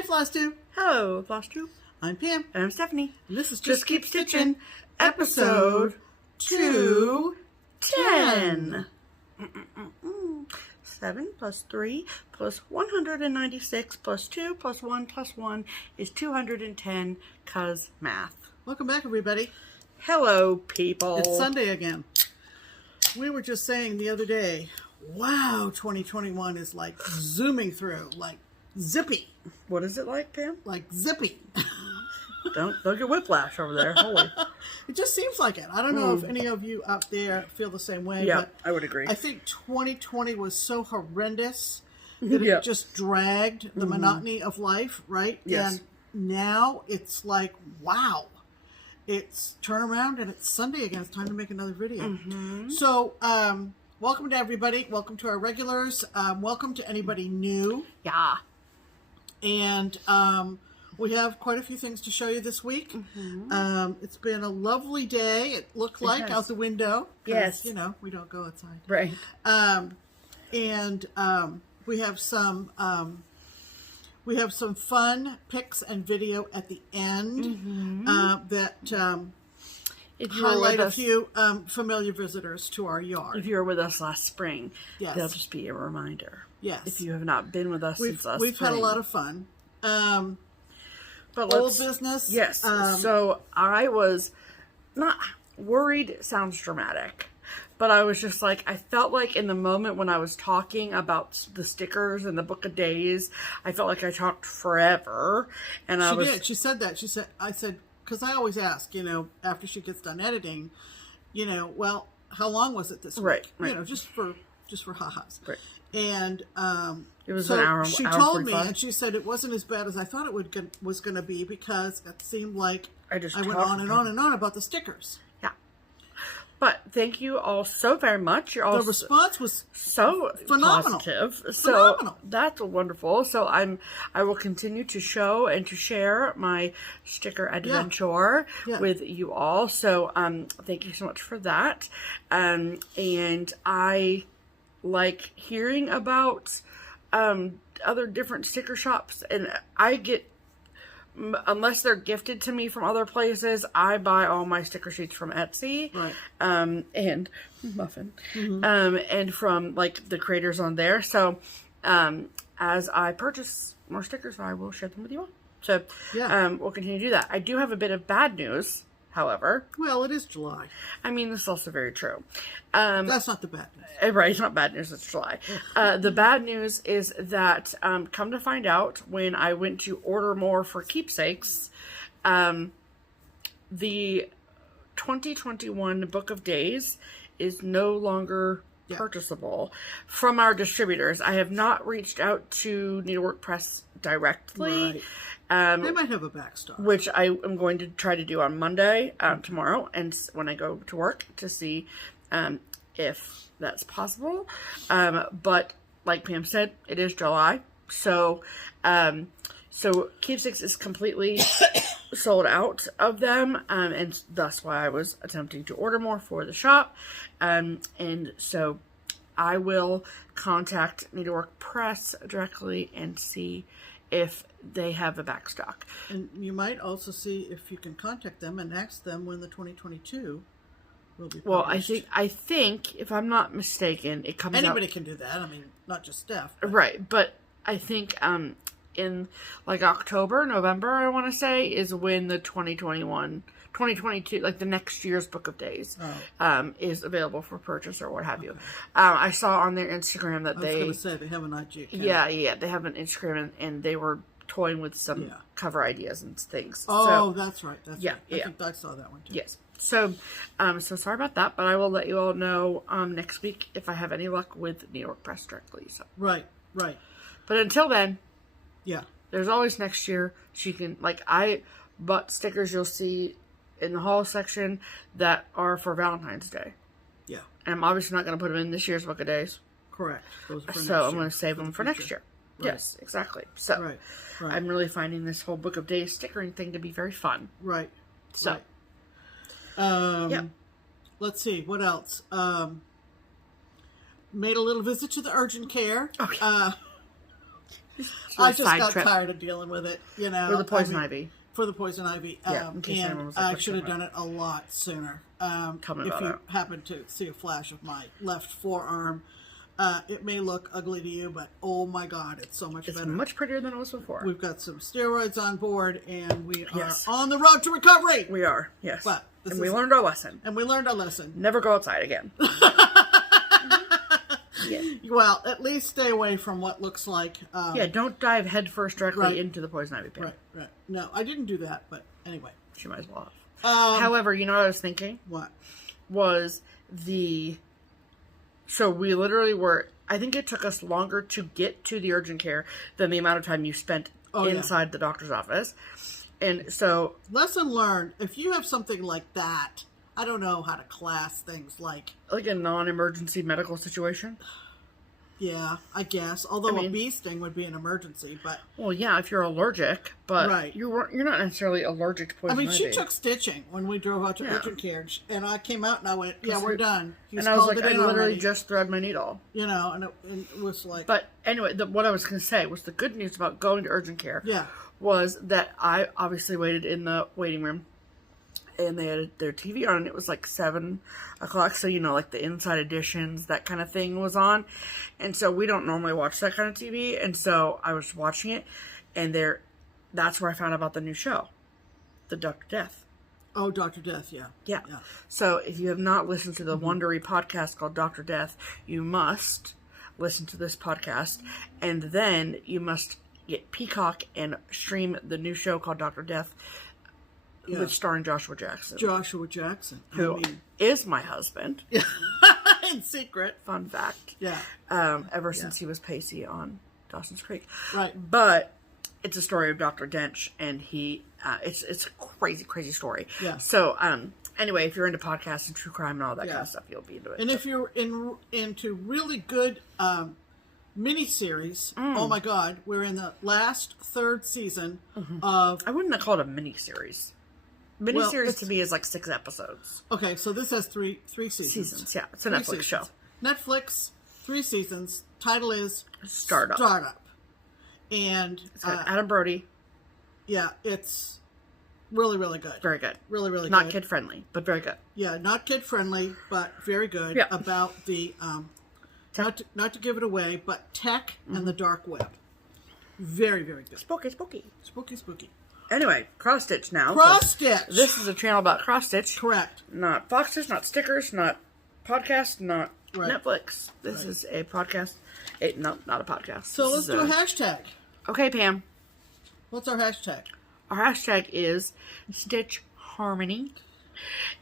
Hi, FlossTube. Hello, FlossTube. I'm Pam. And I'm Stephanie. And this is Just Keep Stitching, episode 210. 7 plus 3 plus 196 plus 2 plus 1 plus 1 is 210, cuz math. Welcome back, everybody. Hello, people. It's Sunday again. We were just saying the other day, wow, 2021 is like zooming through, like zippy. What is it like, Pam? Like zippy. Don't get whiplash over there. Holy. It just seems like it. I don't know if any of you out there feel the same way. Yeah, but I would agree. I think 2020 was so horrendous that it just dragged the monotony of life, right? Yes. And now it's like, wow. It's turn around and it's Sunday again. It's time to make another video. So, welcome to everybody. Welcome to our regulars. Welcome to anybody new. Yeah. And we have quite a few things to show you this week. It's been a lovely day. It looked like out the window. Yes. You know, we don't go outside. Right. And we have some fun pics and video at the end that highlight a few familiar visitors to our yard. If you were with us last spring, Yes. that'll just be a reminder. Yes. If you have not been with us since last we've spring. had a lot of fun. But Old business. Yes. So I was not worried. Sounds dramatic. But I was just like, I felt like in the moment when I was talking about the stickers and the book of days, I felt like I talked forever. And She did. She said that. I said, because I always ask, you know, after she gets done editing, you know, well, how long was it this week? Right. You know, just for ha-has. Right. And it was so an hour. She told me, and she said it wasn't as bad as I thought it was going to be because it seemed like I went on and on and on about the stickers. Yeah. But thank you all so very much. You're all the response was so phenomenal. Positive. Phenomenal. So that's wonderful. So I will continue to show and to share my sticker adventure with you all. So thank you so much for that. And I like hearing about other different sticker shops, and I get, unless they're gifted to me from other places, I buy all my sticker sheets from Etsy, right? And Muffin, and from like the creators on there. So, as I purchase more stickers, I will share them with you all. So, we'll continue to do that. I do have a bit of bad news, however. Well, it is July. I mean, this is also very true. That's not the bad news. Right, it's not bad news, it's July. The bad news is that, come to find out, when I went to order more for Keepsakes, the 2021 Book of Days is no longer purchasable from our distributors. I have not reached out to Needlework Press directly. Right. They might have a backstock. Which I am going to try to do on Monday, tomorrow, and when I go to work to see if that's possible. But like Pam said, it is July. So Keepsakes is completely sold out of them. And that's why I was attempting to order more for the shop. And so I will contact Needlework Press directly and see if they have a backstock. And you might also see if you can contact them and ask them when the 2022 will be published. Well, I think if I'm not mistaken, it comes Anybody out, can do that. I mean, not just Steph. right, but I think in like October, November, I want to say, is when the 2022, like the next year's Book of Days, is available for purchase or what have you. I saw on their Instagram that I was going to say they have an IG account. Yeah, they have an Instagram, and they were toying with some cover ideas and things. Oh, that's right. That's right. I think I saw that one too. Yes. So, so sorry about that, but I will let you all know next week if I have any luck with Needlework Press directly. So. Right. But until then, yeah, there's always next year. She can, like, I bought stickers you'll see in the haul section that are for Valentine's Day. Yeah. And I'm obviously not going to put them in this year's Book of Days. Correct. Those are for so I'm going to save them for next year. Right. Yes, exactly. So right. I'm really finding this whole Book of Days stickering thing to be very fun. Right. So. Right. Let's see. What else? Made a little visit to the urgent care. Okay. I just got tired of dealing with it, you know. For the poison ivy. For the poison ivy. And I should have done it a lot sooner. Tell me about if you happen to see a flash of my left forearm, it may look ugly to you, but oh my God, it's so much better. It's much prettier than it was before. We've got some steroids on board, and we are on the road to recovery. We are, yes. But we learned our lesson. And we learned our lesson. Never go outside again. Yeah. Well, at least stay away from what looks like... don't dive headfirst directly into the poison ivy pit. Right. No, I didn't do that, but anyway. She might as well have. However, you know what I was thinking? What? Was So we literally were... I think it took us longer to get to the urgent care than the amount of time you spent inside the doctor's office. And so... Lesson learned. If you have something like that... I don't know how to class things like a non-emergency medical situation. Yeah, I guess. Although a bee sting would be an emergency, but well, yeah, if you're allergic, but you're not necessarily allergic to poison ivy. She took stitching when we drove out to urgent care, and I came out and I went, "Yeah, we're done." And I was like, I literally just thread my needle, you know, and it was like. But anyway, what I was going to say was the good news about going to urgent care. Was that I obviously waited in the waiting room. And they had their TV on, and it was like 7 o'clock. So, you know, like the Inside Editions, that kind of thing was on. And so we don't normally watch that kind of TV. And so I was watching it, and that's where I found out about the new show, the Dr. Death. Oh, Dr. Death, yeah. So if you have not listened to the Wondery podcast called Dr. Death, you must listen to this podcast. And then you must get Peacock and stream the new show called Dr. Death. With starring Joshua Jackson. Who is my husband. In secret. Fun fact. Yeah. Ever since he was Pacey on Dawson's Creek. Right. But it's a story of Dr. Dench, and it's a crazy, crazy story. Yeah. So, anyway, if you're into podcasts and true crime and all that kind of stuff, you'll be into it. And if you're into really good miniseries, oh my God, we're in the last third season of... I wouldn't call it a miniseries. Miniseries to me is like 6 episodes. Okay, so this has three seasons. Yeah. It's a Netflix show. Netflix, 3 seasons. Title is Startup. And it's got Adam Brody. Yeah, it's really, really good. Very good. Really, really good. Not kid friendly, but very good. Yeah, not kid friendly, but very good. Yeah. About the not to give it away, but tech and the dark web. Very, very good. Spooky. Anyway, cross stitch now. Cross stitch. This is a channel about cross stitch. Correct. Not boxes, not stickers, not podcast, not Netflix. This is a podcast. Not a podcast. So let's do a hashtag. Okay, Pam. What's our hashtag? Our hashtag is Stitch Harmony.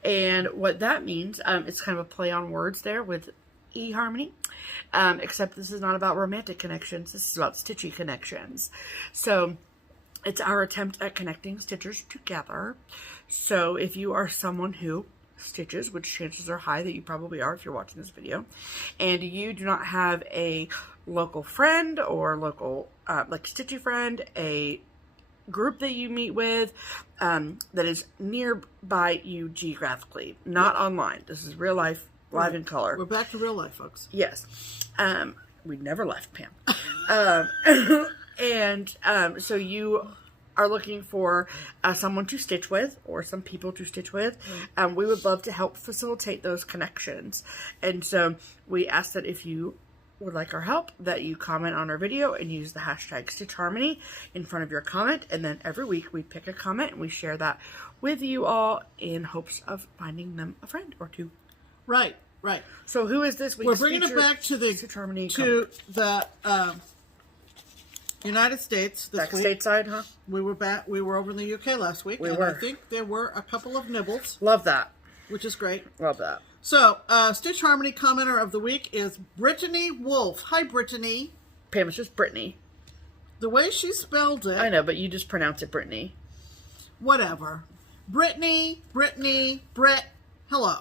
And what that means, it's kind of a play on words there with eHarmony. Except this is not about romantic connections. This is about stitchy connections. So... it's our attempt at connecting stitchers together. So if you are someone who stitches, which chances are high that you probably are if you're watching this video, and you do not have a local friend or local, like stitchy friend, a group that you meet with that is nearby you geographically, not online. This is real life, live in color. We're back to real life, folks. Yes. We never left, Pam. And so you are looking for someone to stitch with or some people to stitch with. We would love to help facilitate those connections. And so we ask that if you would like our help, that you comment on our video and use the hashtag Stitch Harmony in front of your comment. And then every week we pick a comment and we share that with you all in hopes of finding them a friend or two. Right. So who is this week's We're bringing it back to the Stitch Harmony United States this week. Stateside, huh? We were back. We were over in the UK last week. I think there were a couple of nibbles. Love that. Which is great. Love that. So, Stitch Harmony commenter of the week is Brittany Wolf. Hi, Brittany. Pam, it's just Brittany. The way she spelled it. I know, but you just pronounce it Brittany. Whatever. Brittany, Brit, hello.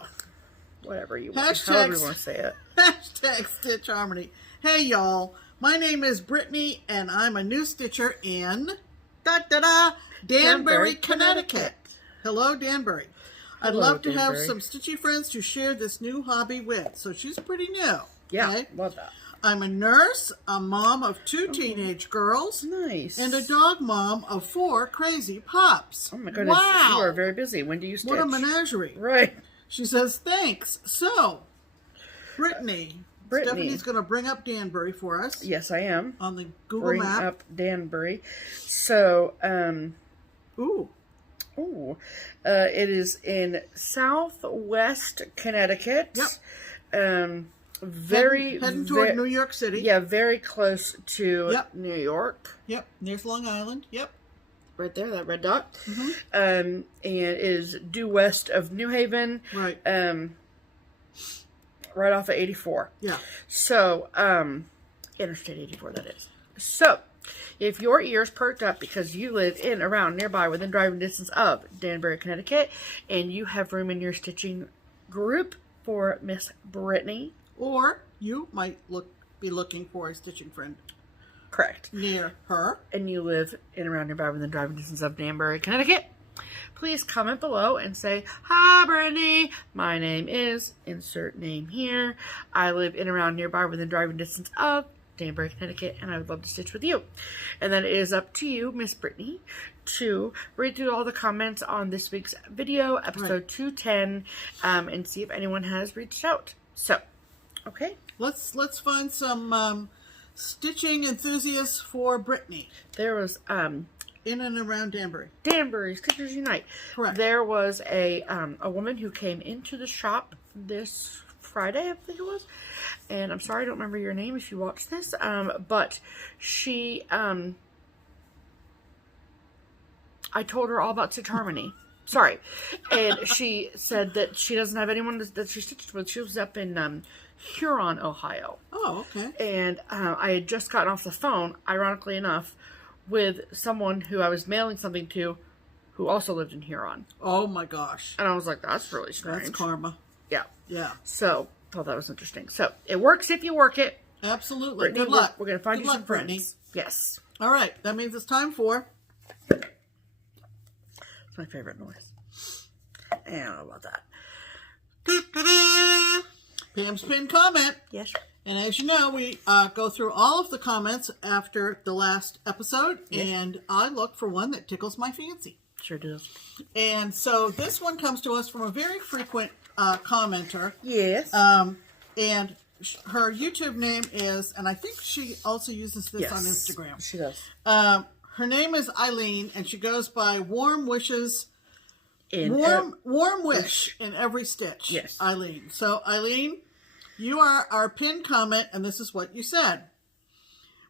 Whatever you want. However you want to say it. Hashtag Stitch Harmony. Hey, y'all. My name is Brittany, and I'm a new stitcher in Danbury, Connecticut. Hello, Danbury. I'd love to have some stitchy friends to share this new hobby with. So she's pretty new. Yeah, love that. I'm a nurse, a mom of 2 teenage girls. Nice. And a dog mom of 4 crazy pups. Oh my goodness. Wow. You are very busy. When do you stitch? What a menagerie. Right. She says, thanks. So, Brittany. Stephanie's going to bring up Danbury for us. Yes, I am. On the Google bring map. Up Danbury. So, Ooh. It is in Southwest Connecticut. Yep. Heading toward New York City. Yeah, very close to New York. Yep. There's Long Island. Yep. Right there, that red dot. And it is due west of New Haven. Right. Right off of 84. Yeah. So, Interstate 84, that is. So, if your ears perked up because you live in, around, nearby, within driving distance of Danbury, Connecticut, and you have room in your stitching group for Miss Brittany. Or you might be looking for a stitching friend. Correct. Near her. And you live in, around, nearby, within driving distance of Danbury, Connecticut. Please comment below and say, hi, Brittany. My name is, insert name here. I live in, around, nearby, within driving distance of Danbury, Connecticut, and I would love to stitch with you. And then it is up to you, Miss Brittany, to read through all the comments on this week's video, episode 210, and see if anyone has reached out. So, okay. Let's find some stitching enthusiasts for Brittany. There was in and around Danbury. Danbury Stitchers Unite. Correct. There was a woman who came into the shop this Friday, I think it was. And I'm sorry, I don't remember your name if you watched this. But she, I told her all about Stitch Harmony. Sorry. And she said that she doesn't have anyone that she stitched with. She was up in Huron, Ohio. Oh, okay. And I had just gotten off the phone, ironically enough, with someone who I was mailing something to who also lived in Huron. Oh my gosh. And I was like, that's really strange. That's karma. Yeah. Yeah. So, thought that was interesting. So, it works if you work it. Absolutely. Brittany, good luck. We're going to find good you luck, some friends. Brittany. Yes. All right. That means it's time for... It's my favorite noise. I don't know about that. Pam's pinned comment. Yes. And as you know, we go through all of the comments after the last episode, and I look for one that tickles my fancy. Sure does. And so this one comes to us from a very frequent commenter. Yes. And her YouTube name is, and I think she also uses this on Yes, Instagram. she does. Her name is Eileen, and she goes by Warm Wishes. Warm wish in every stitch. Yes. Eileen. So Eileen, you are our pinned comment, and this is what you said.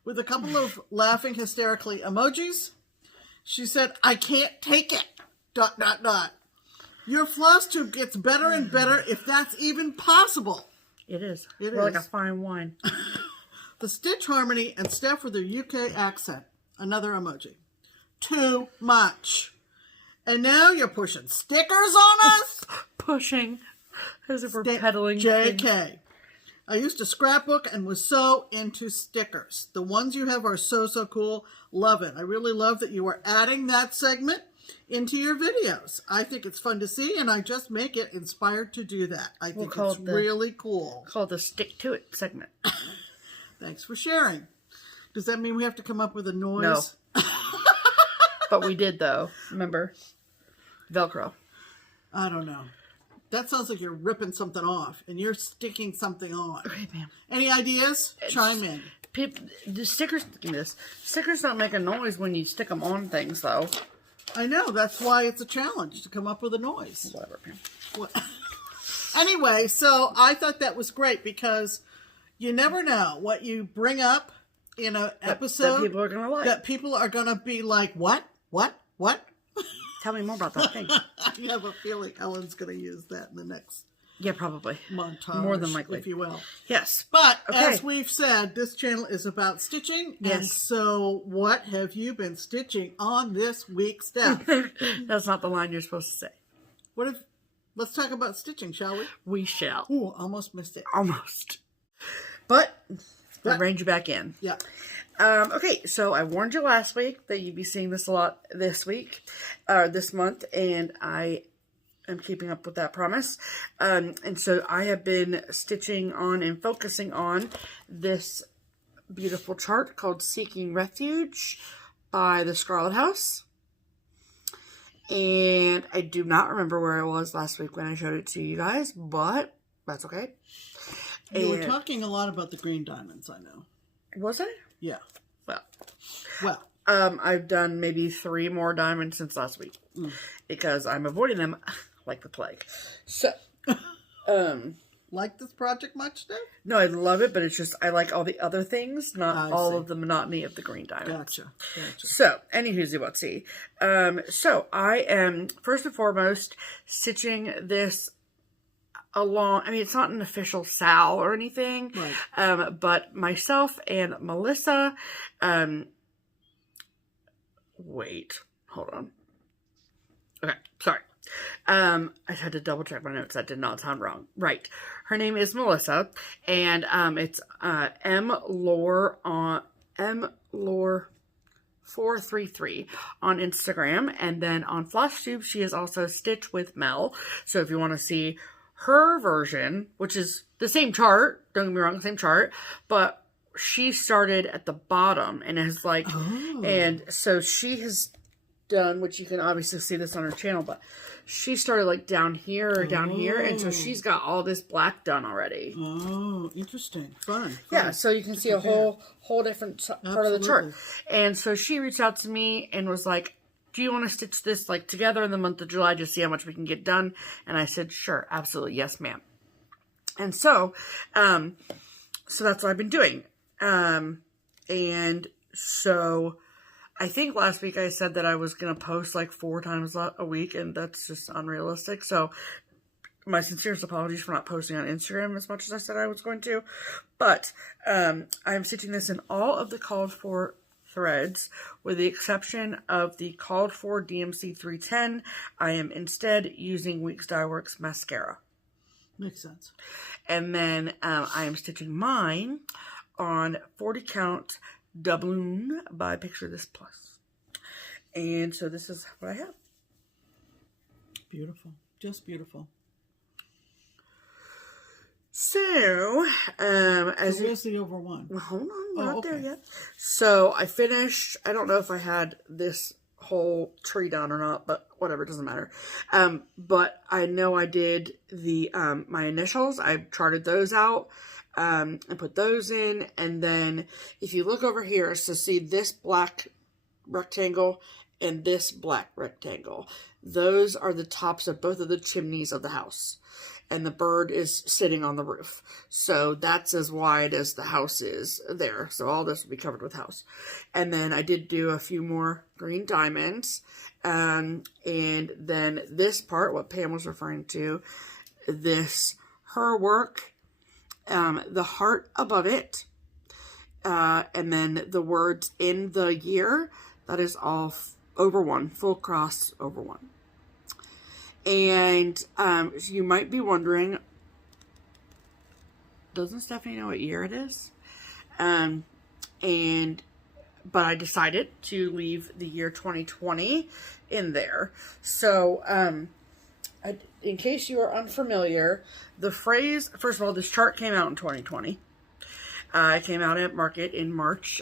With a couple of laughing hysterically emojis, she said, I can't take it, ... Your floss tube gets better and better if that's even possible. It is. It We're is. like a fine wine. The stitch harmony and Steph with their UK accent. Another emoji. Too much. And now you're pushing stickers on us? Pushing. As if we're peddling. JK. I used to scrapbook and was so into stickers. The ones you have are so cool. Love it. I really love that you are adding that segment into your videos. I think it's fun to see, and I just make it inspired to do that. I think it's really cool. Called the Stick to It segment. Thanks for sharing. Does that mean we have to come up with a noise? No. But we did, though. Remember? Velcro. I don't know. That sounds like you're ripping something off, and you're sticking something on. Okay, ma'am. Any ideas? Chime in. The stickers, stickers don't make a noise when you stick them on things, though. I know. That's why it's a challenge to come up with a noise. Whatever, ma'am. Anyway, so I thought that was great because you never know what you bring up in an episode that people are going to like. That people are going to be like, what? Tell me more about that thing. I have a feeling Ellen's going to use that in the next probably. montage. More than likely. If you will. Yes. But as we've said, this channel is about stitching. Yes. And so what have you been stitching on this week, Steph? That's not the line you're supposed to say. Let's talk about stitching, shall we? We shall. Ooh, almost missed it. Almost. But I reined you back in. Yeah. Okay, so I warned you last week that you'd be seeing this a lot this week, this month, and I am keeping up with that promise. And so I have been stitching on and focusing on this beautiful chart called Seeking Refuge by the Scarlet House. And I do not remember where I was last week when I showed it to you guys, but that's okay. You were talking a lot about the green diamonds, I know. Was I? Yeah. Well. I've done maybe 3 more diamonds since last week because I'm avoiding them like the plague. So, like this project much, Steph? No, I love it, but it's just I like all the other things, not all of the monotony of the green diamonds. Gotcha. So, anywho's whatsy. So I am first and foremost stitching this along. I mean, it's not an official SAL or anything, right. But myself and Melissa. Wait, hold on. Okay, sorry. I had to double check my notes. That did not sound wrong. Right. Her name is Melissa, and it's mlore 433 on Instagram, and then on FlossTube she is also Stitch with Mel. So if you want to see her version, which is the same chart, don't get me wrong, same chart, but she started at the bottom and is like, and so she has done, which you can obviously see this on her channel, but she started like down here or down here, and so she's got all this black done already. Oh, interesting. Fun. Yeah, so you can see a whole different part of the chart. And so she reached out to me and was like, do you want to stitch this like together in the month of July, just see how much we can get done? And I said, sure, absolutely, yes, ma'am. And so, so that's what I've been doing. And so I think last week I said that I was going to post like 4 times a week, and that's just unrealistic. So my sincerest apologies for not posting on Instagram as much as I said I was going to. But I'm stitching this in all of the called for threads, with the exception of the called for DMC 310. I am instead using Weeks Dye Works mascara. Makes sense. And then I am stitching mine on 40 count doubloon by Picture This Plus. And so this is what I have. Beautiful. Just beautiful. So, as where's the over one? Well, hold on, we're not there yet. So I finished, I don't know if I had this whole tree done or not, but whatever, it doesn't matter. But I know I did the my initials. I charted those out and put those in, and then if you look over here, so see this black rectangle and this black rectangle, those are the tops of both of the chimneys of the house, and the bird is sitting on the roof. So that's as wide as the house is there. So all this will be covered with house. And then I did do a few more green diamonds. And then this part, what Pam was referring to, this, her work, the heart above it, and then the words in the year, that is all over 1, full cross over 1. And you might be wondering, doesn't Stephanie know what year it is? But I decided to leave the year 2020 in there. So, in case you are unfamiliar, the phrase, first of all, this chart came out in 2020. It came out at market in March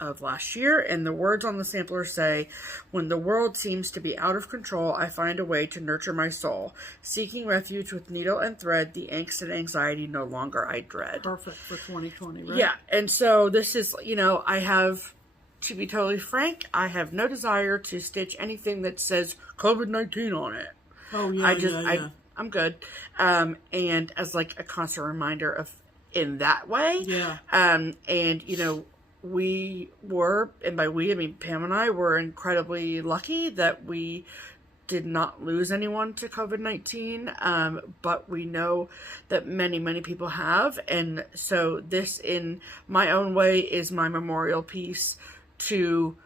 of last year, and the words on the sampler say, when the world seems to be out of control, I find a way to nurture my soul. Seeking refuge with needle and thread, the angst and anxiety no longer I dread. Perfect for 2020, right? Yeah, and so this is, you know, I have, to be totally frank, I have no desire to stitch anything that says COVID-19 on it. Oh, yeah, I'm good. And as like a constant reminder of, in that way. Yeah. And, you know, we were, and by we, I mean Pam and I, were incredibly lucky that we did not lose anyone to COVID-19, but we know that many, many people have, and so this, in my own way, is my memorial piece to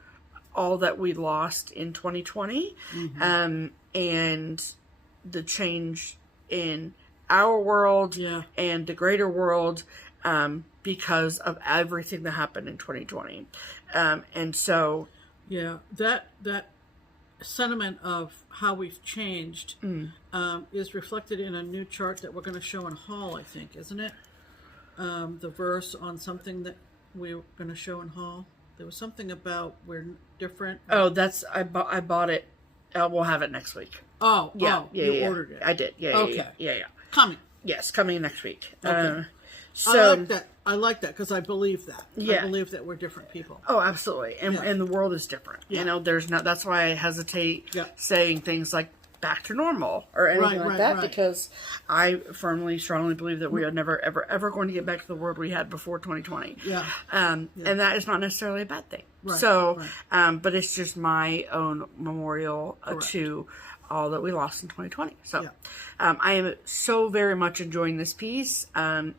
all that we lost in 2020, and the change in our world and the greater world, because of everything that happened in 2020. And so... Yeah, that sentiment of how we've changed is reflected in a new chart that we're going to show in haul, I think, isn't it? The verse on something that we're going to show in haul. There was something about we're different. Oh, that's I bought it. We'll have it next week. Oh, you ordered it. I did. Yeah. Okay. Yeah. Coming. Yes, coming next week. Okay. So I like that because I believe that. Yeah. I believe that we're different people. Oh, absolutely. And the world is different. Yeah. You know, there's not. That's why I hesitate Yeah. saying things like back to normal or anything like that because I strongly believe that we are never, ever going to get back to the world we had before 2020. Yeah. And that is not necessarily a bad thing. Right. So, but it's just my own memorial to all that we lost in 2020. So, I am so very much enjoying this piece. And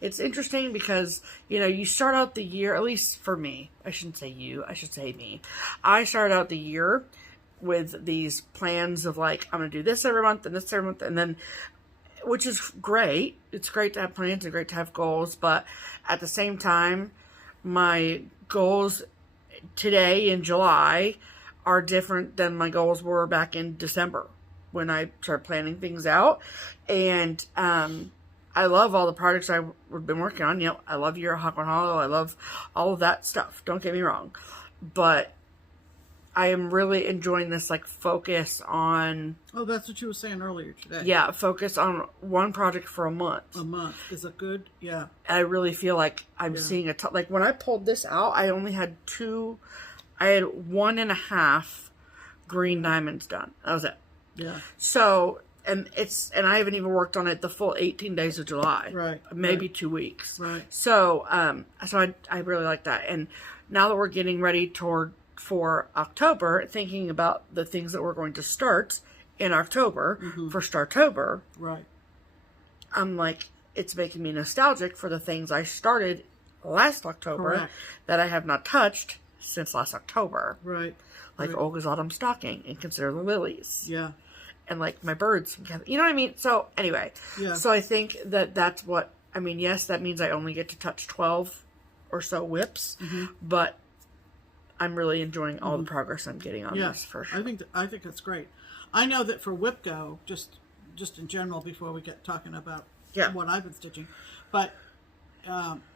it's interesting because, you know, you start out the year, at least for me, I shouldn't say you, I should say me. I started out the year with these plans of like, I'm going to do this every month and this every month. And then, which is great. It's great to have plans and great to have goals. But at the same time, my goals today in July are different than my goals were back in December when I started planning things out. And I love all the projects I've been working on. You know, I love your Hawk on Hollow. I love all of that stuff. Don't get me wrong. But I am really enjoying this, like, focus on... Oh, that's what you were saying earlier today. Yeah, focus on one project for a month. A month. Is it good? Yeah. I really feel like I'm seeing like, when I pulled this out, I only had I had 1.5 green diamonds done. That was it. Yeah. So, and I haven't even worked on it the full 18 days of July. Right. Maybe 2 weeks. Right. So, I really like that. And now that we're getting ready for October, thinking about the things that we're going to start in October for Startober. Right. I'm like, it's making me nostalgic for the things I started last October that I have not touched since last October. Right. Like Olga's Autumn Stocking and Consider the Lilies. Yeah. And like my birds. You know what I mean? So anyway. Yeah. So I think that's what, I mean, yes, that means I only get to touch 12 or so whips. But I'm really enjoying all the progress I'm getting on this for sure. I think that's great. I know that for Whip Go, just in general, before we get talking about what I've been stitching, but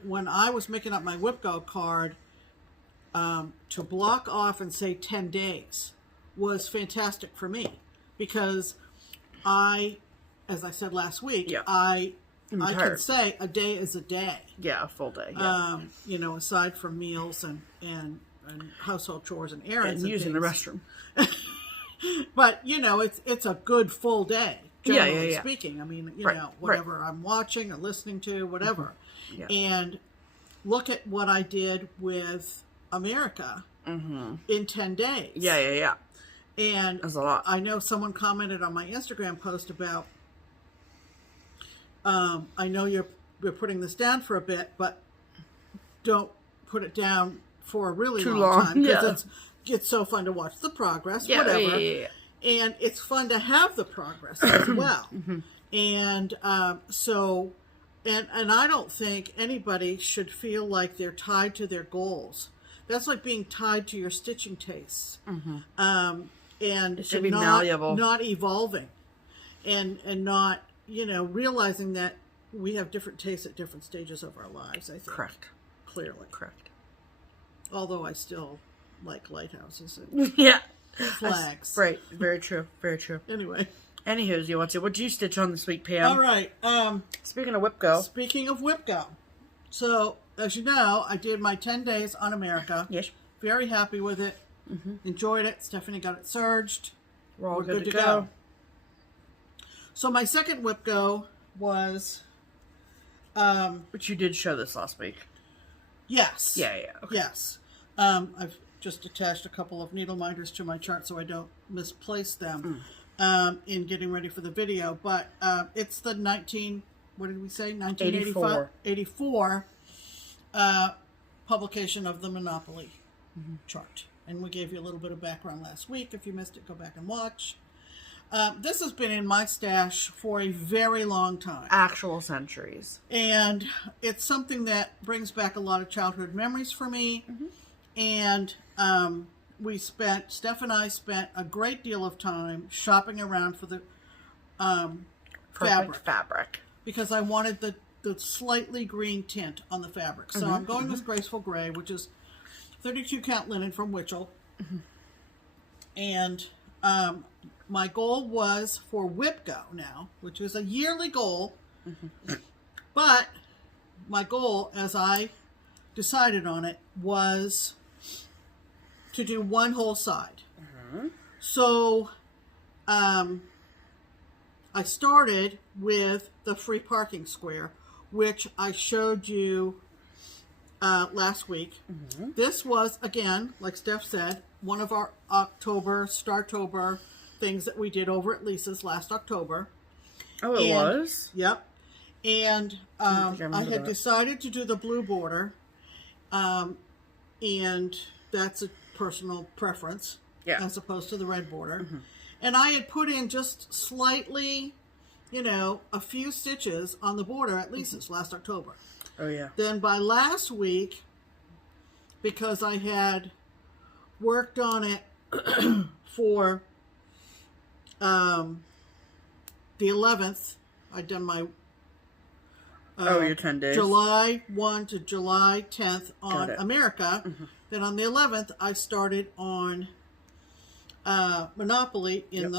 when I was making up my Whip Go card, to block off and say 10 days was fantastic for me because as I said last week, I can say a day is a day. Yeah, a full day. Yeah. You know, aside from meals and household chores and errands and using the restroom. But you know, it's a good full day, generally speaking. I mean, you know, whatever I'm watching or listening to, whatever. And look at what I did with America in 10 days. Yeah. And that's a lot. I know someone commented on my Instagram post about, I know you're putting this down for a bit, but don't put it down for a really long time because it's so fun to watch the progress, whatever. Yeah. And it's fun to have the progress as well. And so, and I don't think anybody should feel like they're tied to their goals. That's like being tied to your stitching tastes. And it should be malleable, not evolving, and not, you know, realizing that we have different tastes at different stages of our lives. I think clearly. Although I still like lighthouses and flags. Right. Very true. Very true. Anyway. Anywho, what'd you stitch on this week, Pam? All right. Speaking of Whip Go. Speaking of Whip Go. So, as you know, I did my 10 days on America. Yes. Very happy with it. Enjoyed it. Stephanie got it serged. We're all good to go. So my second Whip Go was... but you did show this last week. Yes. Yeah. Okay. Yes. I've just attached a couple of needle minders to my chart so I don't misplace them in getting ready for the video. But it's the 1984 publication of the Monopoly chart. And we gave you a little bit of background last week. If you missed it, go back and watch. This has been in my stash for a very long time. Actual centuries. And it's something that brings back a lot of childhood memories for me. And Steph and I spent a great deal of time shopping around for the fabric. Because I wanted the slightly green tint on the fabric. So I'm going with Graceful Gray, which is 32 count linen from Witchell. And my goal was for Whip Go now, which is a yearly goal. But my goal, as I decided on it, was to do one whole side. So I started with the free parking square, which I showed you last week. This was, again, like Steph said, one of our Startober things that we did over at Lisa's last October. Oh, it was? Yep. And I had decided to do the blue border, and that's a personal preference, as opposed to the red border. And I had put in just slightly, a few stitches on the border at Lisa's last October. Oh, yeah. Then by last week, because I had worked on it for the 11th, I'd done my your 10 days. July 1 to July 10th on America. Then on the 11th, I started on Monopoly in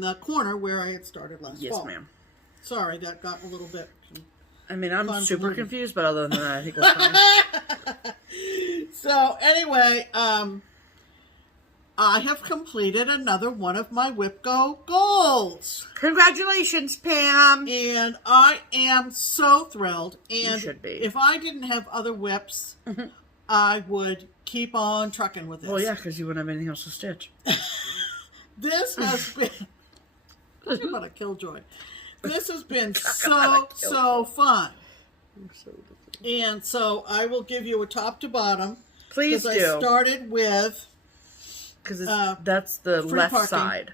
the corner where I had started last fall. Yes, ma'am. Sorry, that got a little bit... I mean, I'm super confused, but other than that, I think we're fine. So, anyway, I have completed another one of my Whip Go goals. Congratulations, Pam! And I am so thrilled. And you should be. If I didn't have other whips, I would keep on trucking with this. Well, yeah, because you wouldn't have anything else to stitch. This has been... Talk about a killjoy. This has been so fun. And so I will give you a top to bottom. Please do. I started with... Because that's the left parking. side.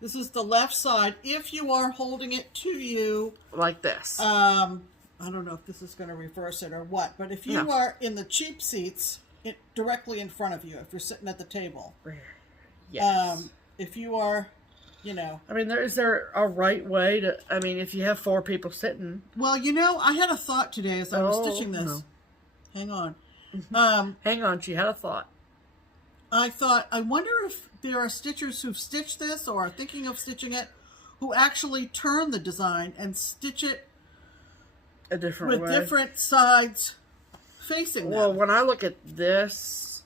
This is the left side. If you are holding it to you... Like this. I don't know if this is going to reverse it or what. But if you are in the cheap seats, directly in front of you, if you're sitting at the table. Yes. If you are... I mean, is there a right way to... I mean, if you have 4 people sitting... Well, I had a thought today as I was stitching this. No. Hang on. Hang on, she had a thought. I thought, I wonder if there are stitchers who've stitched this or are thinking of stitching it who actually turn the design and stitch it a different way. With different sides facing them. Well, when I look at this,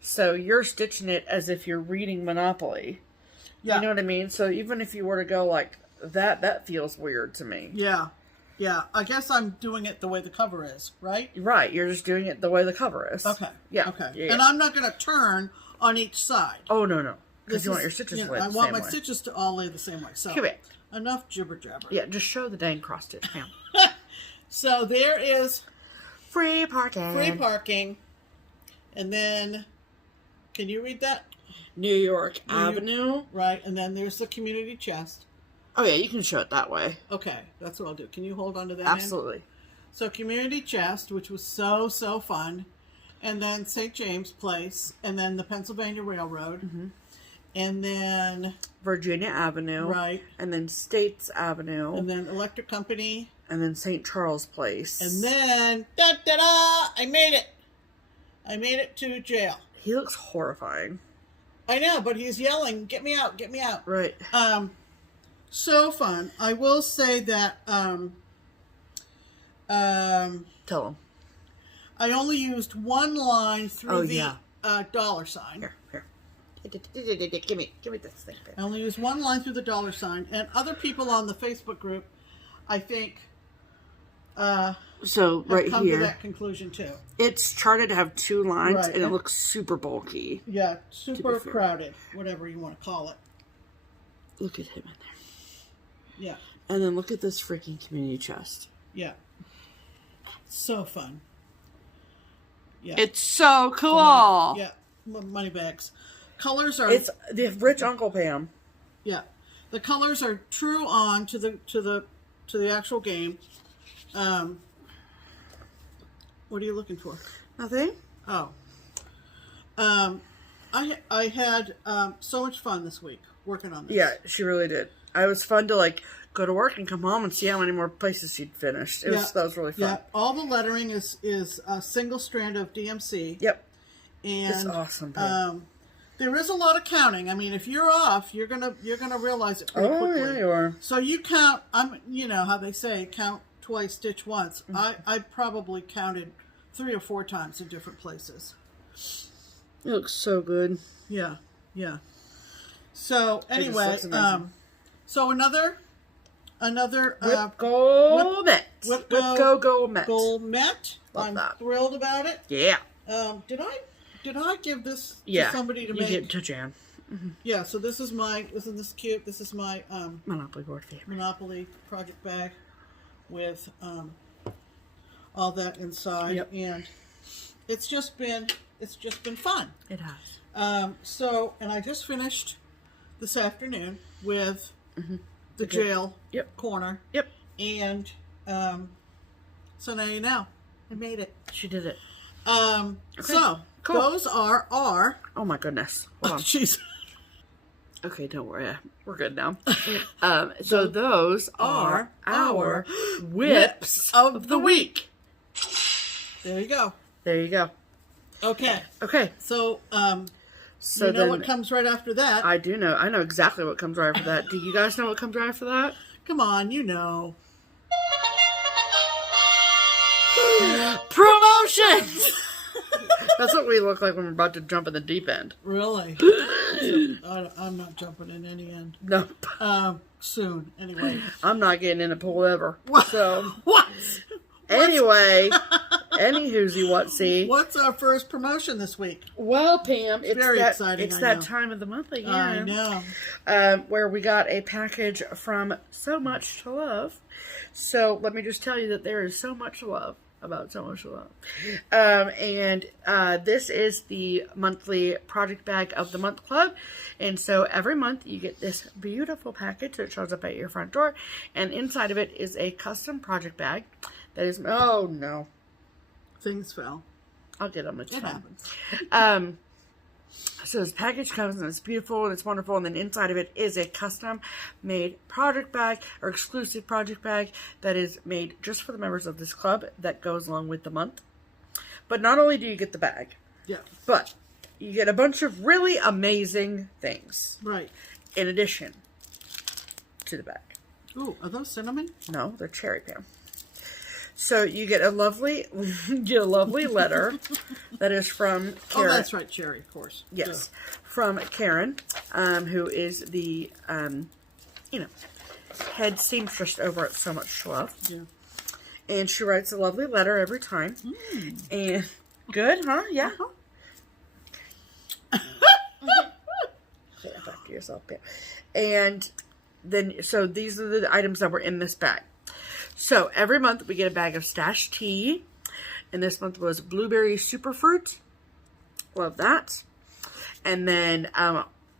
so you're stitching it as if you're reading Monopoly. Yeah. You know what I mean? So even if you were to go like that, that feels weird to me. Yeah. Yeah. I guess I'm doing it the way the cover is, right? Right. You're just doing it the way the cover is. Okay. Yeah. Okay. Yeah. And I'm not going to turn on each side. Oh, no. Because you want your stitches to lay the same way. I want my stitches to all lay the same way. So correct. Enough jibber jabber. Yeah, just show the dang cross stitch, Pam. So there is free parking. Free parking. And then, can you read that? New York Avenue. Right, and then there's the community chest. Oh yeah, you can show it that way. Okay, that's what I'll do. Can you hold on to that? Absolutely. End? So community chest, which was so fun, and then St. James Place, and then the Pennsylvania Railroad, and then Virginia Avenue, right, and then States Avenue, and then Electric Company, and then St. Charles Place, and then I made it. I made it to jail. He looks horrifying. I know, but he's yelling, "Get me out! Get me out!" Right. So fun. I will say that. Tell him. I only used one line through the dollar sign. Here. Give me this thing. I only used one line through the dollar sign, and other people on the Facebook group, I think. So right come here, to that conclusion too. It's charted to have 2 lines, right. and it looks super bulky. Yeah, super crowded, whatever you want to call it. Look at him in there. Yeah. And then look at this freaking community chest. Yeah. So fun. Yeah. It's so cool. Yeah. Money bags. Colors are. It's the rich Uncle Pam. Yeah. The colors are true on to the actual game. What are you looking for? Nothing. Oh. I had so much fun this week working on this. Yeah, she really did. It was fun to like go to work and come home and see how many more places she'd finished. That was really fun. Yeah, all the lettering is a single strand of DMC. Yep. And it's awesome. There is a lot of counting. I mean, if you're off, you're gonna realize it pretty quickly. Yeah, you are. So you count. You know how they say, count twice, stitch once. I probably counted 3 or 4 times in different places. It looks so good. Yeah, yeah. So anyway, so another Whip Gourmet. Whip Gourmet. Gourmet. Love I'm that. thrilled about it. Yeah. Did I give this to somebody to make? You get to Jan. Mm-hmm. Yeah, so isn't this cute? This is my Monopoly board favorite. Monopoly project bag with all that inside, and it's just been fun. It has. So, and I just finished this afternoon with the jail corner. Yep. And so now you know, I made it. She did it. Okay. So Cool. those are our. Oh my goodness. Hold on. Jeez. Okay, don't worry. We're good now. So those are our whips of the week. There you go. There you go. Okay. Okay. So, so you know what comes right after that? I do know. I know exactly what comes right after that. Do you guys know what comes right after that? Come on, you know. Promotions! That's what we look like when we're about to jump in the deep end. Really? I'm not jumping in any end. Nope. Soon, anyway. I'm not getting in a pool ever. What? So. What? Anyway, any whoosy whatsy. What's our first promotion this week? Well, Pam, it's very exciting. It's that time of the month again. I know. Where we got a package from SewMuch2Luv. So let me just tell you that there is so much love about SewMuch2Luv. And this is the monthly project bag of the month club. And so every month you get this beautiful package that shows up at your front door. And inside of it is a custom project bag that is, oh no. Things fell. I'll get them. It happens. So this package comes and it's beautiful and it's wonderful, and then inside of it is a custom made project bag or exclusive project bag that is made just for the members of this club that goes along with the month. But not only do you get the bag, but you get a bunch of really amazing things. Right. In addition to the bag. Ooh, are those cinnamon? No, they're cherry, Pam. So you get a lovely letter that is from Karen. Oh, that's right, cherry, of course. Yes, from Karen, who is the, head seamstress over at SewMuch2Luv. Yeah. And she writes a lovely letter every time. And good, huh? Yeah. Say that back to yourself, Pam. And then, so these are the items that were in this bag. So every month we get a bag of stash tea, and this month was blueberry superfruit. Love that. And then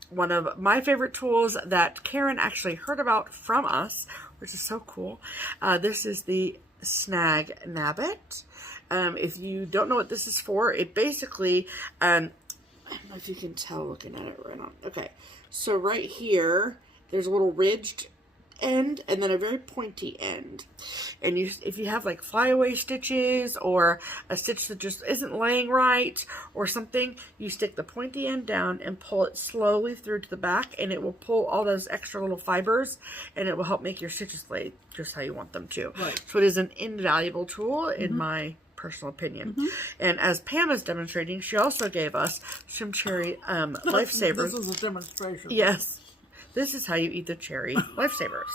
one of my favorite tools that Karen actually heard about from us, which is so cool. This is the Snag Nabbit. If you don't know what this is for, it basically, I don't know if you can tell looking at it right now. Okay, so right here, there's a little ridged end and then a very pointy end, and if you have like flyaway stitches or a stitch that just isn't laying right or something, you stick the pointy end down and pull it slowly through to the back, and it will pull all those extra little fibers, and it will help make your stitches lay just how you want them to. Right. So it is an invaluable tool in my personal opinion. And as Pam is demonstrating, she also gave us some cherry lifesavers. This is a demonstration. Yes. This is how you eat the cherry lifesavers.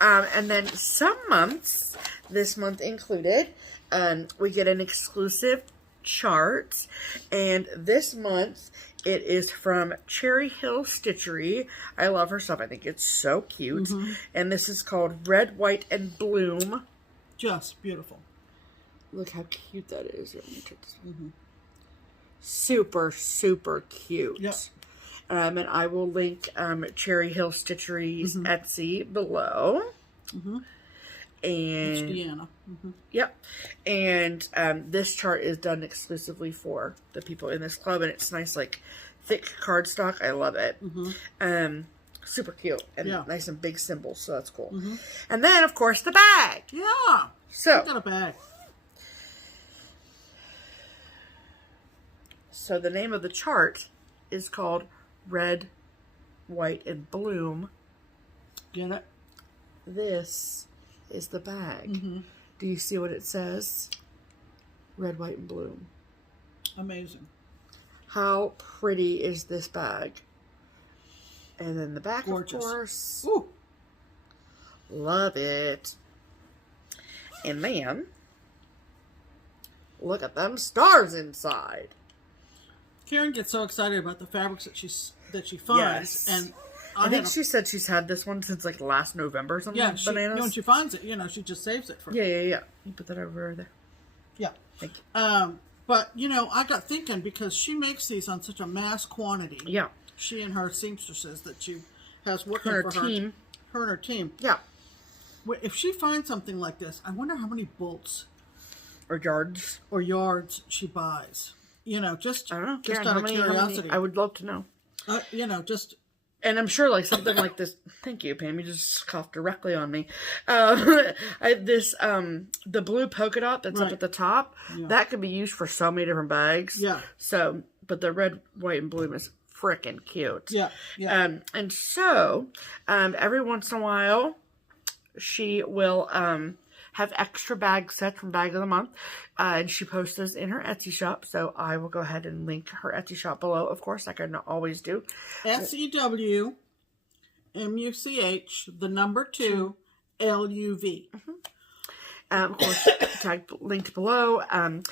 And then some months, this month included, we get an exclusive chart. And this month, it is from Cherry Hill Stitchery. I love her stuff. I think it's so cute. And this is called Red, White, and Bloom. Just beautiful. Look how cute that is. Let me check this one. Super, super cute. Yep. And I will link Cherry Hill Stitchery's Etsy below. And Deanna. Mm-hmm. Yep. And this chart is done exclusively for the people in this club, and it's nice, like, thick cardstock. I love it. Mm-hmm. Super cute and yeah. nice and big symbols, so that's cool. Mm-hmm. And then, of course, the bag. Yeah. So I got a bag. So the name of the chart is called Red, White, and Bloom. Get it? This is the bag. Mm-hmm. Do you see what it says? Red, White, and Bloom. Amazing. How pretty is this bag? And then the back, gorgeous. Of course. Ooh. Love it. And then, look at them stars inside. Karen gets so excited about the fabrics that she finds, Yes. and I think she said she's had this one since like last November or something. Yeah, bananas. when she finds it, she just saves it for. Yeah. You put that over there. Yeah. Thank you. But I got thinking, because she makes these on such a mass quantity. Yeah. She and her seamstresses that she has working Her for team. Her and her team. Yeah. If she finds something like this, I wonder how many bolts or yards she buys. Just I don't know. Just Karen, out how of many, curiosity. I would love to know. Just. And I'm sure, like, something like this. Thank you, Pam. You just coughed directly on me. The blue polka dot that's up at the top, that could be used for so many different bags. Yeah. So, but the red, white, and blue is freaking cute. Yeah. Yeah. And so, every once in a while, she will have extra bag sets from Bag of the Month, and she posts those in her Etsy shop. So I will go ahead and link her Etsy shop below, of course, like I always do. SewMuch2Luv, the number 2, LUV. Of course, tag linked below. And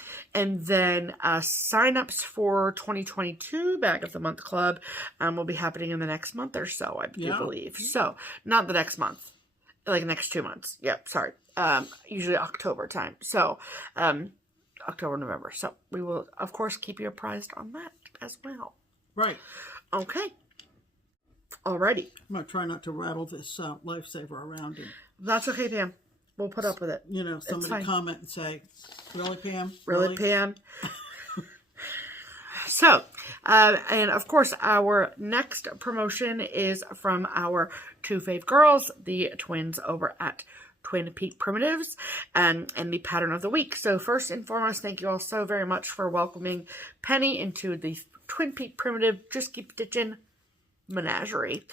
then sign-ups for 2022 Bag of the Month Club will be happening in the next month or so, I do believe. So, not the next month. Like next 2 months. Yep, sorry. Usually October time. So, October, November. So, we will, of course, keep you apprised on that as well. Right. Okay. Alrighty. I'm going to try not to rattle this lifesaver around. And, that's okay, Pam. We'll put up with it. Somebody comment and say, really, Pam? Really, Pam? So, and of course, our next promotion is from our two fave girls, the twins over at Twin Peak Primitives, and the pattern of the week. So first and foremost, thank you all so very much for welcoming Penny into the Twin Peak Primitive Just Keep Stitchin' menagerie.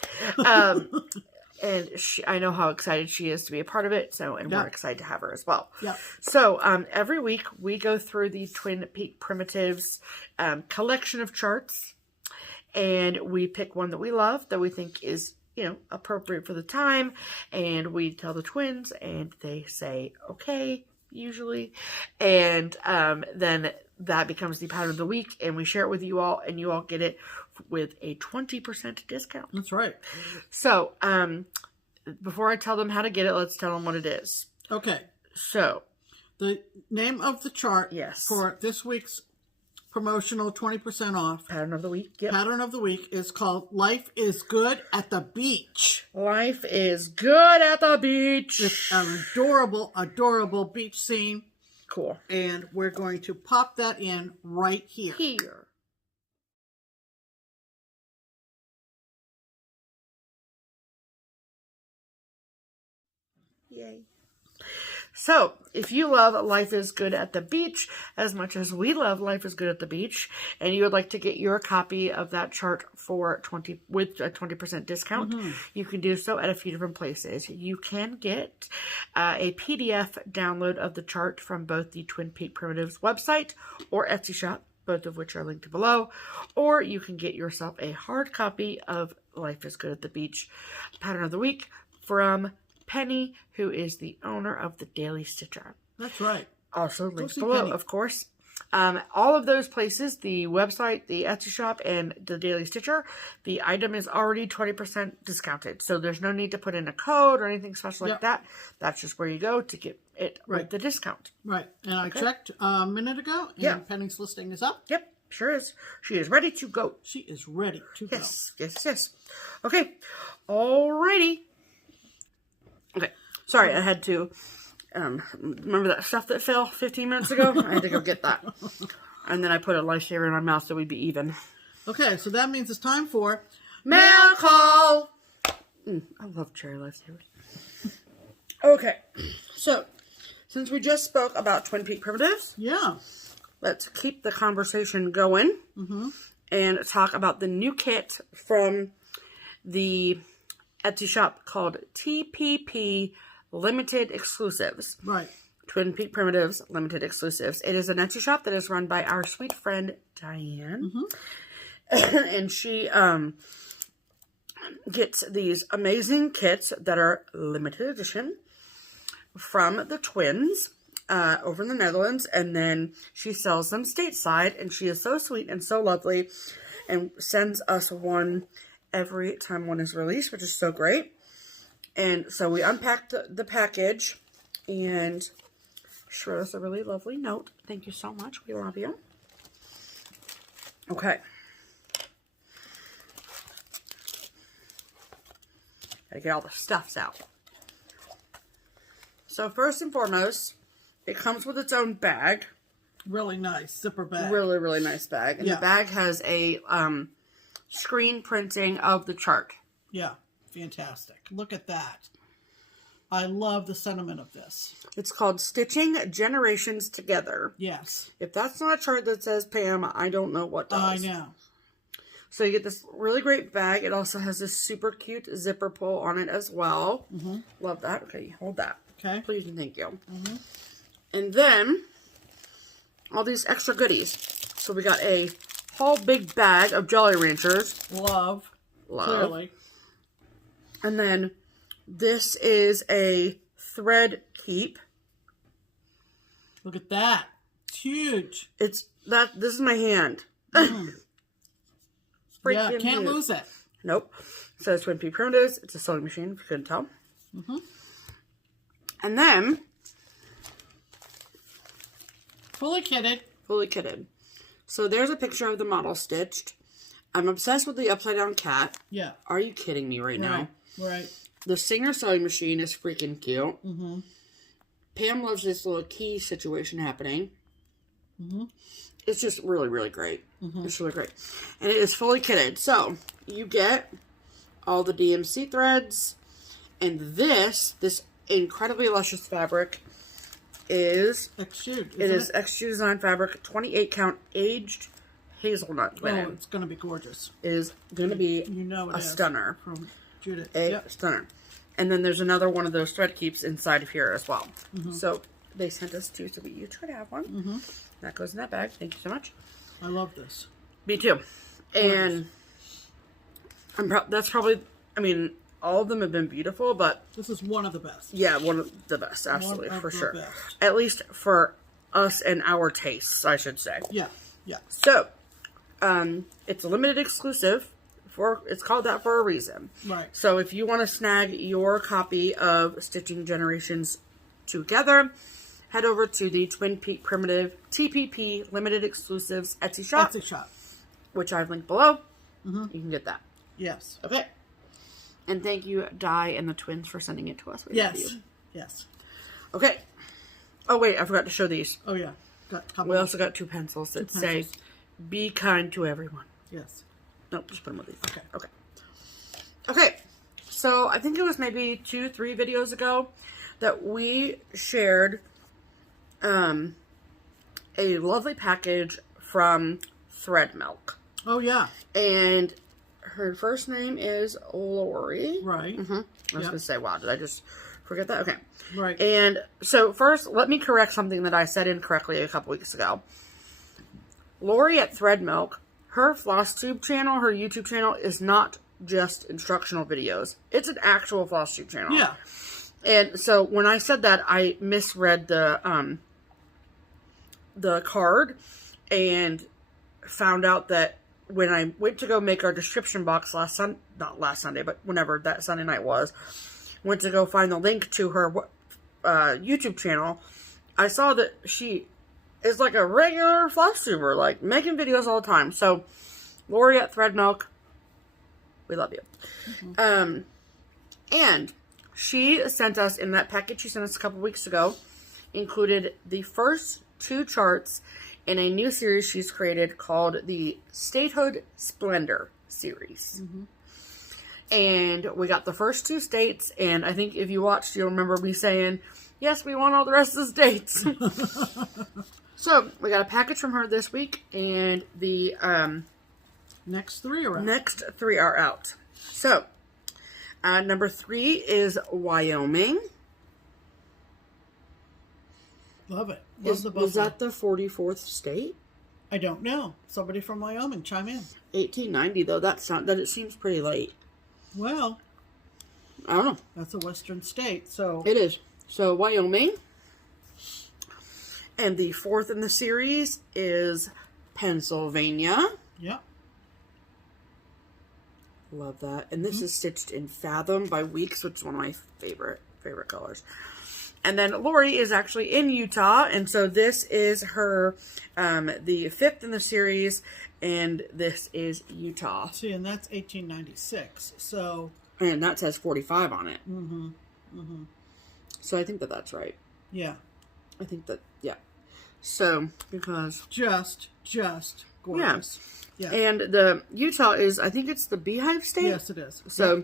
And I know how excited she is to be a part of it, so, and we're excited to have her as well. Yeah. So, every week we go through the Twin Peak Primitives collection of charts, and we pick one that we love, that we think is, appropriate for the time, and we tell the twins, and they say, okay, usually, and then that becomes the pattern of the week, and we share it with you all, and you all get it with a 20% discount. That's right. So, before I tell them how to get it, let's tell them what it is. Okay. So, the name of the chart for this week's promotional 20% off pattern of the week. Pattern of the week is called Life is Good at the Beach. Life is good at the beach. It's an adorable, adorable beach scene. Cool. And we're going to pop that in right here. Yay. So, if you love Life is Good at the Beach as much as we love Life is Good at the Beach, and you would like to get your copy of that chart for with a 20% discount, you can do so at a few different places. You can get a PDF download of the chart from both the Twin Peak Primitives website or Etsy shop, both of which are linked below, or you can get yourself a hard copy of Life is Good at the Beach Pattern of the Week from Penny, who is the owner of the Daily Stitcher. That's right. Also linked below, Penny. Of course. All of those places, the website, the Etsy shop, and the Daily Stitcher, the item is already 20% discounted. So there's no need to put in a code or anything special like that. That's just where you go to get it with the discount. Right. And I checked a minute ago, and Penny's listing is up. Yep, sure is. She is ready to go. She is ready to go. Yes. Okay. Alrighty. Okay, sorry, I had to remember that stuff that fell 15 minutes ago? I had to go get that. And then I put a lifesaver in my mouth so we'd be even. Okay, so that means it's time for mail call. I love cherry lifesavers. Okay, so since we just spoke about Twin Peak primitives, yeah, let's keep the conversation going and talk about the new kit from the Etsy shop called TPP Limited Exclusives. Right. Twin Peak Primitives Limited Exclusives. It is an Etsy shop that is run by our sweet friend Diane. And she gets these amazing kits that are limited edition from the twins over in the Netherlands, and then she sells them stateside, and she is so sweet and so lovely and sends us one every time one is released, which is so great. And so we unpacked the package, and she wrote us a really lovely note. Thank you so much. We love you. Okay. Gotta get all the stuffs out. So first and foremost, it comes with its own bag. Really nice zipper bag. Really, really nice bag. And the bag has a screen printing of the chart. Yeah, fantastic. Look at that. I love the sentiment of this. It's called Stitching Generations Together. Yes. If that's not a chart that says Pam, I don't know what does. I know. So you get this really great bag. It also has this super cute zipper pull on it as well. Love that. Okay, hold that. Okay. Please and thank you. And then, all these extra goodies. So we got a whole big bag of Jolly Ranchers. Love. Clearly. And then, this is a thread keep. Look at that. It's huge. This is my hand. Yeah, can't lose it. Nope. It says Twin Peak Primitives. It's a sewing machine, if you couldn't tell. And then, fully kitted. Fully kitted. So there's a picture of the model stitched. I'm obsessed with the upside down cat. Yeah. Are you kidding me right now? Right. The Singer sewing machine is freaking cute. Pam loves this little key situation happening. It's just really, really great. It's really great. And it is fully kitted. So, you get all the DMC threads. And this incredibly luscious fabric is... X-Shoot, It is X-Shoot design fabric, 28 count aged hazelnut linen. Oh, it's going to be gorgeous. It is going to be a stunner. From Judith. A stunner. And then there's another one of those thread keeps inside of here as well. So they sent us two, so we each could have one. That goes in that bag. Thank you so much. I love this. Me too. And that's probably, I mean, all of them have been beautiful, but this is one of the best. Yeah, one of the best, absolutely, for sure. Best. At least for us and our tastes, I should say. Yeah, yeah. So, it's a limited exclusive. It's called that for a reason. Right. So if you want to snag your copy of Stitching Generations Together, head over to the Twin Peak Primitive TPP Limited Exclusives Etsy shop. Which I've linked below. You can get that. Yes. Okay. And thank you, Di and the twins, for sending it to us. We love you. Yes. Okay. Oh, wait. I forgot to show these. Oh, yeah. We also got two pencils that say, "Be kind to everyone." Yes. Nope, just put them with these. Okay. Okay. Okay. So, I think it was maybe 2-3 videos ago that we shared a lovely package from Thread Milk. Oh, yeah. And her first name is Lori. Right. I was going to say, wow, did I just forget that? Okay. Right. And so first, let me correct something that I said incorrectly a couple weeks ago. Lori at Thread Milk, her FlossTube channel, her YouTube channel, is not just instructional videos. It's an actual FlossTube channel. Yeah. And so when I said that, I misread the card and found out that when I went to go make our description box not last Sunday, but whenever that Sunday night was, went to go find the link to her YouTube channel, I saw that she is like a regular FlossTuber, like making videos all the time. So, Lori at Thread Milk, we love you. And she sent us, in that package she sent us a couple weeks ago, included the first 2 charts in a new series she's created called the Statehood Splendor series. And we got the first 2 states, and I think if you watched, you'll remember me saying, yes, we want all the rest of the states. So, we got a package from her this week, and the next 3 are out. Next 3 are out. So, number 3 is Wyoming. Love it. Was that the 44th state? I don't know. Somebody from Wyoming, chime in. 1890, though. That's not, that it seems pretty late. Well, I don't know. That's a western state, so. It is. So, Wyoming. And the 4th in the series is Pennsylvania. Yep. Love that. And this is stitched in Fathom by Weeks, which is one of my favorite colors. And then Lori is actually in Utah, and so this is her, the 5th in the series, and this is Utah. See, and that's 1896, so. And that says 45 on it. So I think that that's right. Yeah. I think that, yeah. So, because. Just gorgeous. Yeah. And the Utah is, I think it's the Beehive State? Yes, it is. So,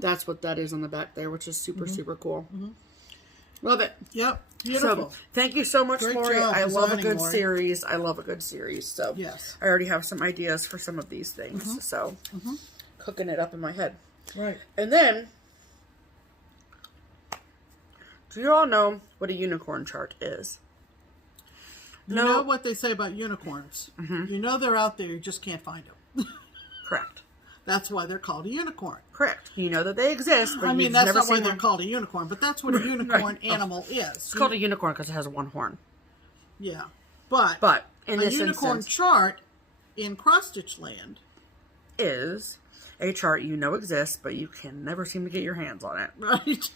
that's what that is on the back there, which is super, super cool. Love it. Yep. Beautiful. So, thank you so much, Great Lori. job I love a good Lori. series. I love a good series. So, yes. I already have some ideas for some of these things. So, cooking it up in my head. Right. And then, do you all know what a unicorn chart is? You know what they say about unicorns. You know they're out there, you just can't find them. Correct. That's why they're called a unicorn. Correct. You know that they exist, but I mean, you've that's never not why seen they're one. called a unicorn, but that's what a unicorn animal is. It's called a unicorn because it has 1 horn. Yeah. But in a this unicorn instance, chart in cross-stitch land is a chart you know exists, but you can never seem to get your hands on it. Right.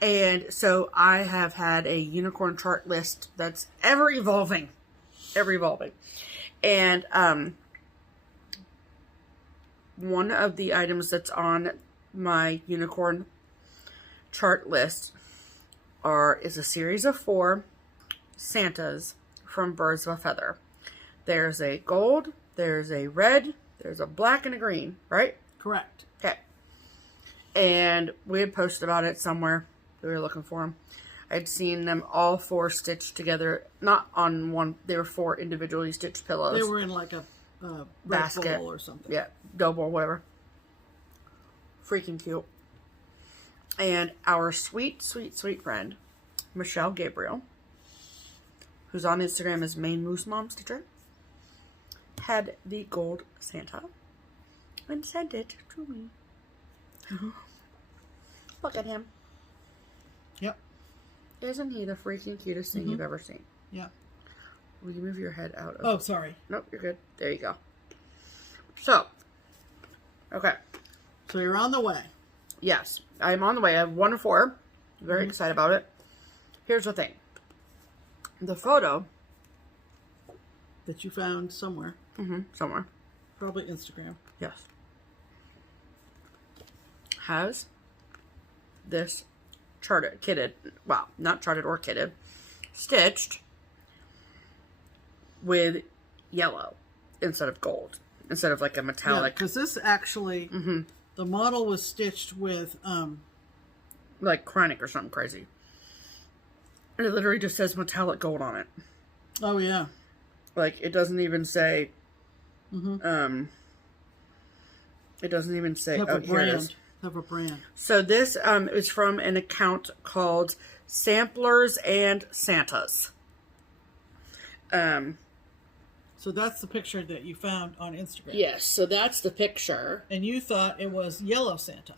And so I have had a unicorn chart list that's ever evolving. And one of the items that's on my unicorn chart list is a series of 4 Santas from Birds of a Feather. There's a gold, there's a red, there's a black, and a green, right? Correct. Okay. And we had posted about it somewhere. We were looking for them. I'd seen them all 4 stitched together. Not on one. They were 4 individually stitched pillows. They were in like a basket bowl or something. Yeah, dough bowl, whatever. Freaking cute. And our sweet, sweet, sweet friend, Michelle Gabriel, who's on Instagram as Main Moose Mom Stitcher, had the gold Santa and sent it to me. Look at him. Yep. Isn't he the freaking cutest thing you've ever seen? Yeah. Will you move your head out of Oh, sorry. Nope, you're good. There you go. So, okay. So you're on the way. Yes, I'm on the way. I have 1 of 4. Very excited about it. Here's the thing. The photo that you found somewhere. Somewhere. Probably Instagram. Yes. Has this kitted, well, not charted or kitted, stitched with yellow instead of gold, instead of like a metallic. Because this actually, the model was stitched with, like Kreinik or something crazy. And it literally just says metallic gold on it. Oh yeah. Like it doesn't even say. It doesn't even say. Have Oh, a here it is. brand. Have a brand. So this is from an account called Samplers and Santas. So that's the picture that you found on Instagram. Yes, so that's the picture. And you thought it was yellow Santa.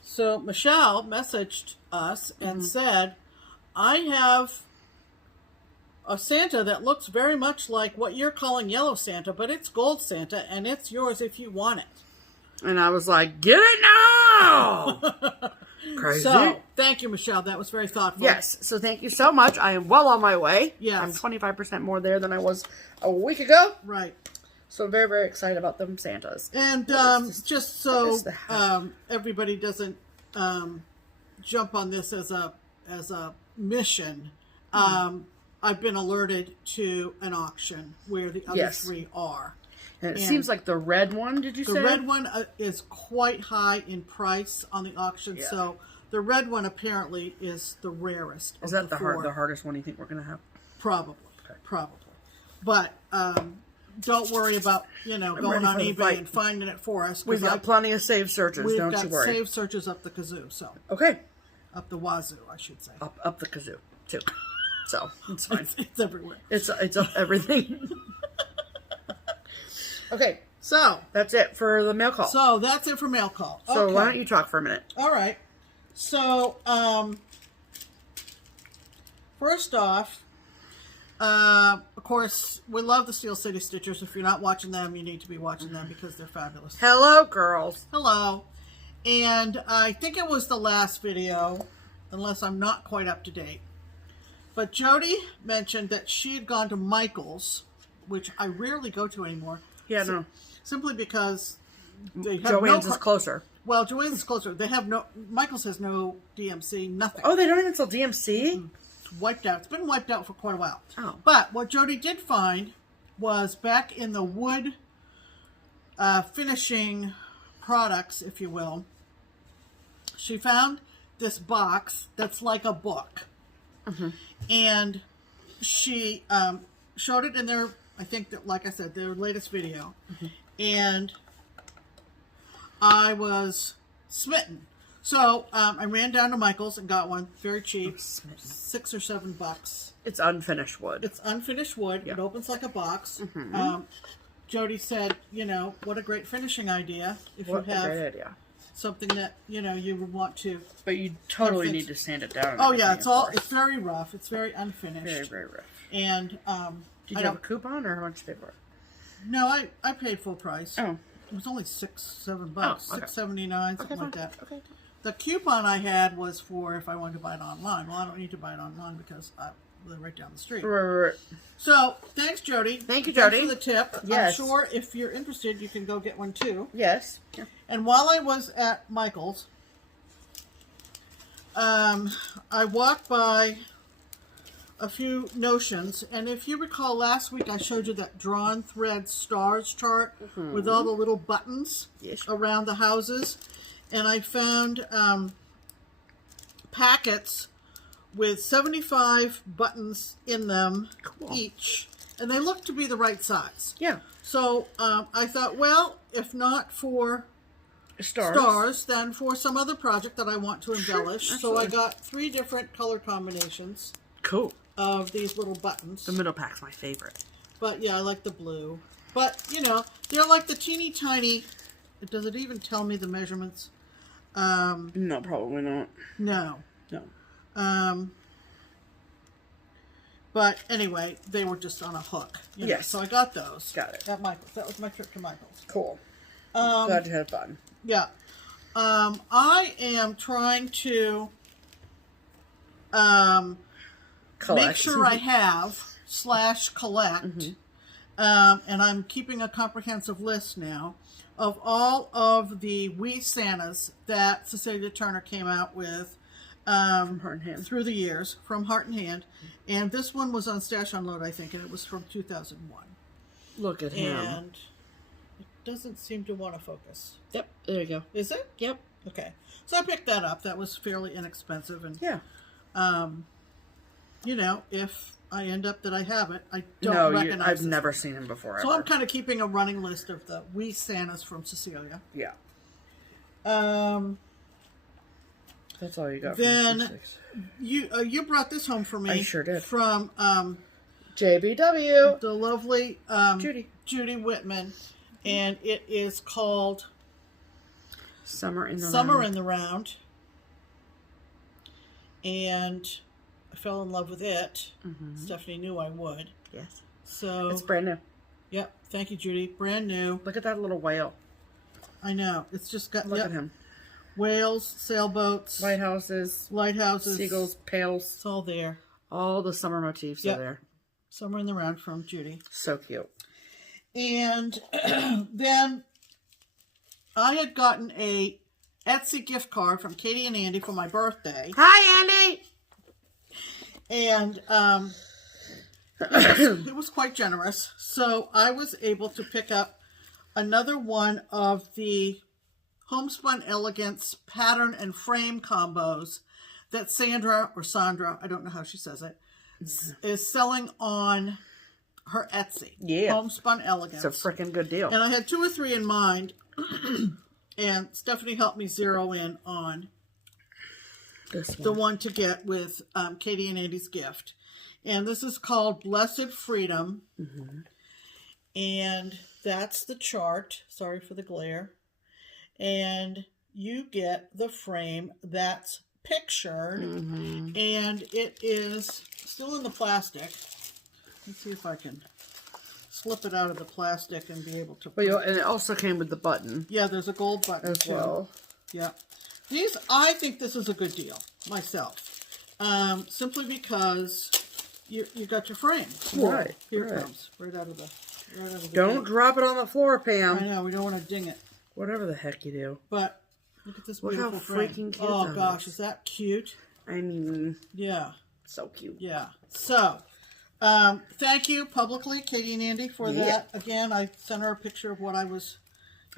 So Michelle messaged us and said, I have a Santa that looks very much like what you're calling yellow Santa, but it's gold Santa, and it's yours if you want it. And I was like, get it now! Crazy. So, thank you, Michelle. That was very thoughtful. Yes, so thank you so much. I am well on my way. Yes. I'm 25% more there than I was a week ago. Right. So very, very excited about them Santas. And just so everybody doesn't jump on this as a mission. I've been alerted to an auction where the other three are. And it seems like the red one, did you say? The red one is quite high in price on the auction, so the red one apparently is the rarest. Is that the hardest one you think we're going to have? Probably. Okay. Probably. But don't worry about, going on eBay and finding it for us. We've got plenty of saved searches, don't you worry. We've got saved searches up the kazoo, so. Okay. Up the wazoo, I should say. Up the kazoo, too. So, it's fine. It's everywhere. It's up everything. Okay. So. That's it for the mail call. So, that's it for mail call. So, okay. Why don't you talk for a minute? All right. So, first off, of course, we love the Steel City Stitchers. If you're not watching them, you need to be watching them because they're fabulous. Hello, girls. Hello. And I think it was the last video, unless I'm not quite up to date. But Jody mentioned that she had gone to Michael's, which I rarely go to anymore. Yeah, no. Simply because they have Joann's is closer. Well, Joann's is closer. They have Michael's has no DMC, nothing. Oh, they don't even sell DMC? Mm-hmm. It's wiped out. It's been wiped out for quite a while. Oh. But what Jody did find was back in the wood finishing products, if you will, she found this box that's like a book. Mm-hmm. And she showed it in their, I think that, like I said, their latest video. Mm-hmm. And I was smitten. So I ran down to Michael's and got one, very cheap, $6 or $7. It's unfinished wood. It's unfinished wood. Yeah. It opens like a box. Mm-hmm. Jody said, what a great finishing idea if you have something that you would want to. But you totally need to sand it down. Oh yeah, it's very rough. It's very unfinished. Very, very rough. And did you have a coupon or how much did you pay for it? No, I paid full price. Oh. It was only $6, $7, okay. $6.79, something like that. Okay. The coupon I had was for if I wanted to buy it online. Well, I don't need to buy it online because I live right down the street. Right. So, thanks, Jody. Thank you, Jody. Thanks for the tip. Yes. I'm sure if you're interested, you can go get one too. Yes. Yeah. And while I was at Michael's, I walked by a few notions, and if you recall last week I showed you that drawn thread stars chart with all the little buttons around the houses, and I found packets with 75 buttons in them each, and they look to be the right size. Yeah. So I thought, well, if not for stars, then for some other project that I want to embellish. Sure, so I got 3 different color combinations. Cool. Of these little buttons. The middle pack's my favorite. But yeah, I like the blue. But, they're like the teeny tiny... Does it even tell me the measurements? No, probably not. No. No. But anyway, they were just on a hook. Yes. So I got those. Got it. At Michael's. That was my trip to Michael's. Cool. Glad you had fun. Yeah. I am trying to... collect. Make sure I have /collect, and I'm keeping a comprehensive list now of all of the wee Santas that Cecilia Turner came out with from Heart and Hand through the years, from Heart and Hand, and this one was on Stash Unload, I think, and it was from 2001. Look at him. And it doesn't seem to want to focus. Yep, there you go. Is it? Yep. Okay. So I picked that up. That was fairly inexpensive, and if I end up that I have it, I don't recognize it. I've never seen him before. So I'm kind of keeping a running list of the wee Santas from Cecilia. Yeah. That's all you got. Then you brought this home for me. I sure did. From JBW, the lovely Judy Whitman, and it is called Summer in the Round. And I fell in love with it. Stephanie knew I would. Yes. So it's brand new. Yep. Thank you, Judy. Brand new. Look at that little whale. I know. It's just got. Look at him. Whales, sailboats, lighthouses, seagulls, pails. It's all there. All the summer motifs are there. Summer in the Round from Judy. So cute. And then I had gotten a Etsy gift card from Katie and Andy for my birthday. Hi, Andy! And it was quite generous. So I was able to pick up another one of the Homespun Elegance pattern and frame combos that Sandra, I don't know how she says it, is selling on her Etsy. Yeah. Homespun Elegance. It's a freaking good deal. And I had 2 or 3 in mind. And Stephanie helped me zero in on the one to get with Katie and Andy's gift. And this is called Blessed Freedom. And that's the chart. Sorry for the glare. And you get the frame that's pictured. And it is still in the plastic. Let's see if I can slip it out of the plastic and be able to... And it also came with the button. Yeah, there's a gold button as well. Yeah. I think this is a good deal, myself. Simply because you got your frame. Right. Here it comes. Right out of the Don't drop it on the floor, Pam. I know, we don't want to ding it. Whatever the heck you do. But look at this Look beautiful how frame. freaking cute Oh gosh, is that cute? I mean, yeah. So cute. Yeah. So, thank you publicly, Katie and Andy, for that. Again, I sent her a picture of what I was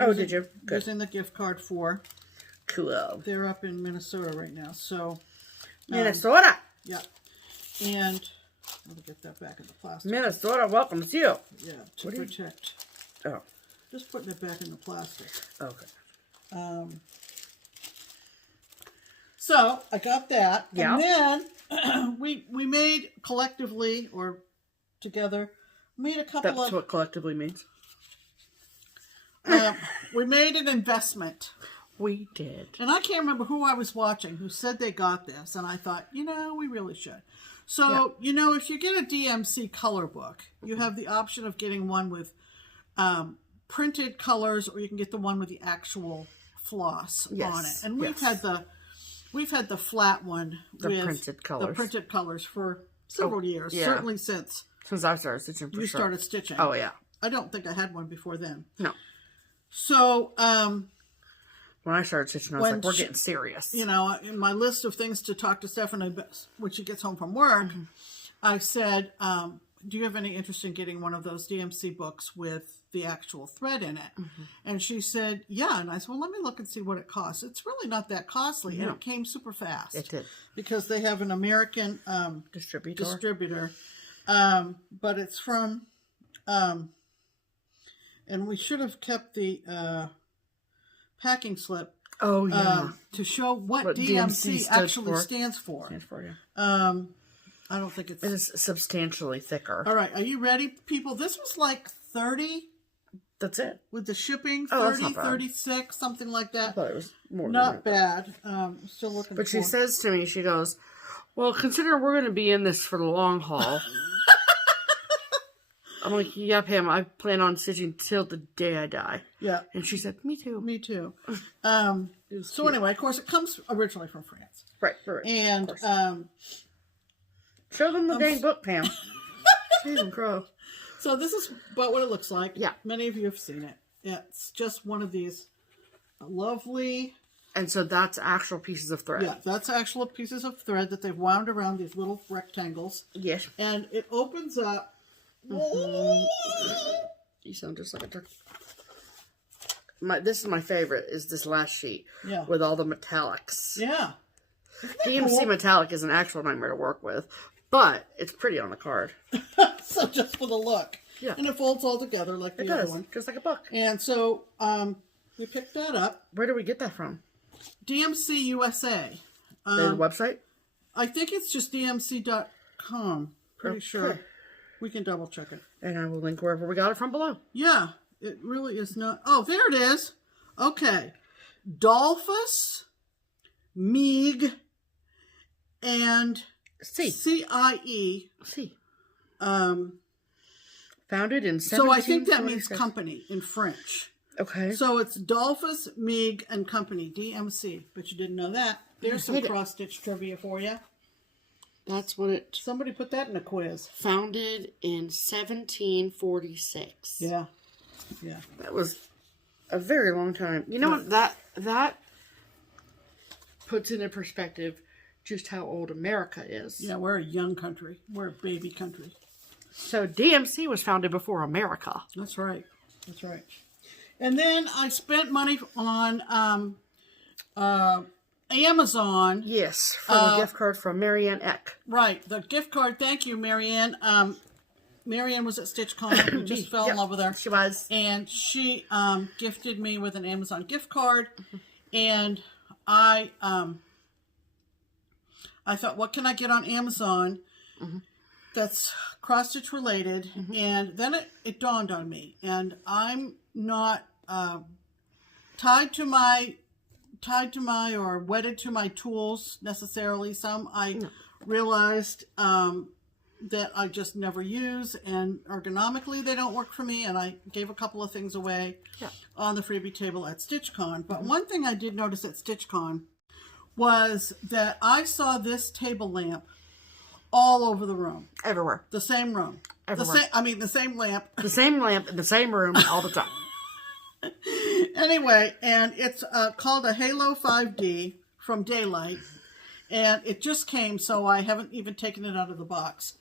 using the gift card for. Cool. They're up in Minnesota right now. So, Minnesota. Yeah. And let me get that back in the plastic. Minnesota welcomes you. Yeah, to protect. Oh. Just putting it back in the plastic. Okay. So I got that. Yeah. And then we made collectively or together, made a couple That's what collectively means. We made an investment. We did. And I can't remember who I was watching who said they got this. And I thought, we really should. So, if you get a DMC color book, you have the option of getting one with printed colors, or you can get the one with the actual floss on it. And we've had the flat one with printed colors. The printed colors for several years. Yeah. Certainly since I started stitching. You started stitching. Oh yeah. I don't think I had one before then. No. So when I started stitching, I was like, we're getting serious. In my list of things to talk to Stephanie about when she gets home from work, I said, do you have any interest in getting one of those DMC books with the actual thread in it? And she said, yeah. And I said, well, let me look and see what it costs. It's really not that costly. And it came super fast. It did. Because they have an American distributor. But it's from, and we should have kept the packing slip. Oh, yeah. To show what DMC actually stands for. I don't think it is substantially thicker. All right. Are you ready, people? This was like 30. That's it. With the shipping, 30, 36, something like that. I thought it was more not bad. Still looking But she says to me, she goes, well, consider we're going to be in this for the long haul. I'm like, yeah, Pam, I plan on stitching till the day I die. Yeah. And she said, me too. Me too. So anyway, of course, it comes originally from France. Right. And show them the dang book, Pam. Jeez and crow. So this is about what it looks like. Yeah. Many of you have seen it. It's just one of these lovely... And so that's actual pieces of thread. Yeah, that's actual pieces of thread that they've wound around these little rectangles. Yes. And it opens up... You sound just like a turkey. This is my favorite, is this last sheet. Yeah. With all the metallics. Yeah. DMC cool? Metallic is an actual nightmare to work with. But it's pretty on the card. So just for the look. Yeah. And it folds all together like the other one. Just like a book. And so we picked that up. Where do we get that from? DMC USA. The website? I think it's just dmc.com. Pretty sure. We can double check it. And I will link wherever we got it from below. Yeah. It really is not. Oh, there it is. Okay. Dolphus, Meeg, and CIE. C. Founded in 1746. So I think that means company in French. Okay. So it's Dolphus, Meeg, and Company, DMC. But you didn't know that. There's some cross-stitch trivia for you. That's what it... Somebody put that in a quiz. Founded in 1746. Yeah. Yeah. That was a very long time. You know what? That puts into perspective just how old America is. Yeah, we're a young country. We're a baby country. So DMC was founded before America. That's right. That's right. And then I spent money on Amazon. Yes, for the gift card from Marianne Eck. Right, the gift card. Thank you, Marianne. Marianne was at StitchCon. We just fell in love with her. She was. And she gifted me with an Amazon gift card. And I thought, what can I get on Amazon that's cross-stitch related? And then it dawned on me. And I'm not tied to my or wedded to my tools necessarily. Some I realized that I just never use, and ergonomically they don't work for me, and I gave a couple of things away on the freebie table at StitchCon. But one thing I did notice at StitchCon was that I saw this table lamp all over the room. Everywhere. The same room. Everywhere. The same lamp. The same lamp in the same room all the time. Anyway, and it's called a Halo 5D from Daylight, and it just came, so I haven't even taken it out of the box.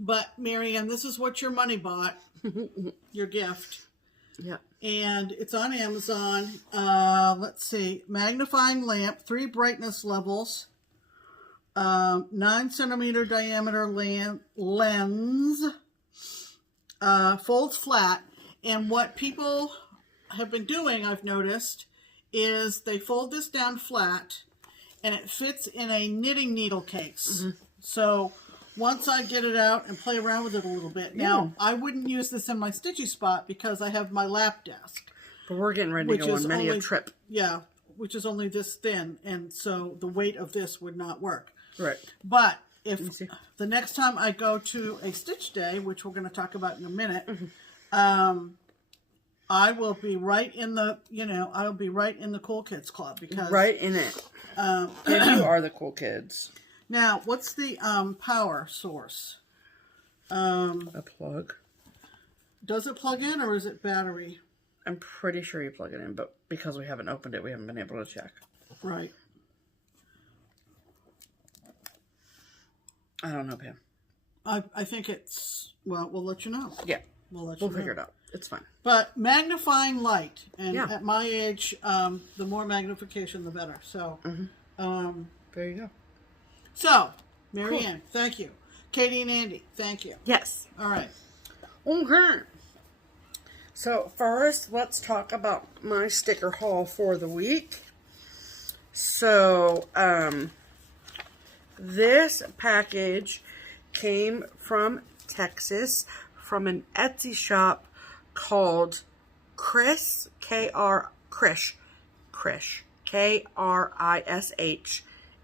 But Marianne, this is what your money bought, your gift. Yeah. And it's on Amazon. Let's see, magnifying lamp, 3 brightness levels, 9-centimeter diameter lens, folds flat, and what people have been doing, I've noticed, is they fold this down flat and it fits in a knitting needle case. So once I get it out and play around with it a little bit. Now, I wouldn't use this in my stitchy spot because I have my lap desk. But we're getting ready to go on many a trip. Yeah, which is only this thin, and so the weight of this would not work. Right. But if the next time I go to a stitch day, which we're going to talk about in a minute, I will be right in the, I'll be right in the cool kids club because right in it. And you are the cool kids. Now, what's the power source? A plug. Does it plug in or is it battery? I'm pretty sure you plug it in, but because we haven't opened it, we haven't been able to check. Right. I don't know, Pam. I think it's, well, we'll let you know. Yeah. We'll figure it out. It's fine. But magnifying light, and at my age, the more magnification, the better. So, there you go. So, Marianne, thank you. Katie and Andy, thank you. Yes. All right. Okay. So, first, let's talk about my sticker haul for the week. So, this package came from Texas, from an Etsy shop called Krish, K-R-I-S-H,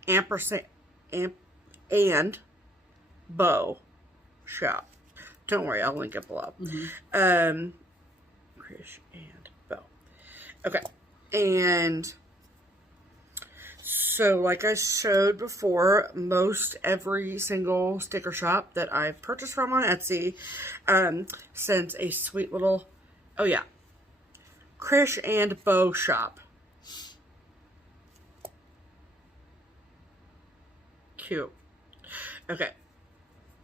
ampersand, and bow shop. Don't worry, I'll link it below. Krish and bow. Okay, and so like I showed before, most every single sticker shop that I've purchased from on Etsy sends a sweet little, Krish and bow shop. Cute. Okay.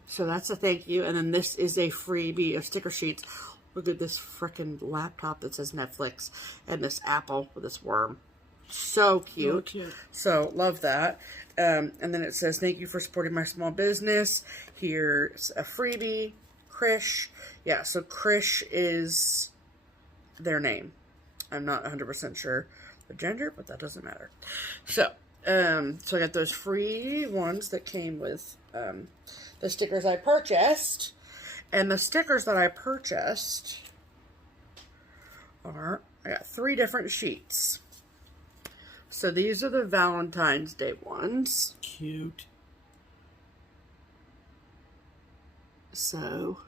So that's a thank you. And then this is a freebie of sticker sheets. Look at this frickin' laptop that says Netflix. And this apple with this worm. So cute. Oh, cute. So love that. And then it says, thank you for supporting my small business. Here's a freebie. Krish. Yeah, so Krish is their name. I'm not 100% sure the gender, but that doesn't matter. So I got those free ones that came with the stickers I purchased. And the stickers that I purchased are, I got 3 different sheets. So these are the Valentine's Day ones. Cute. So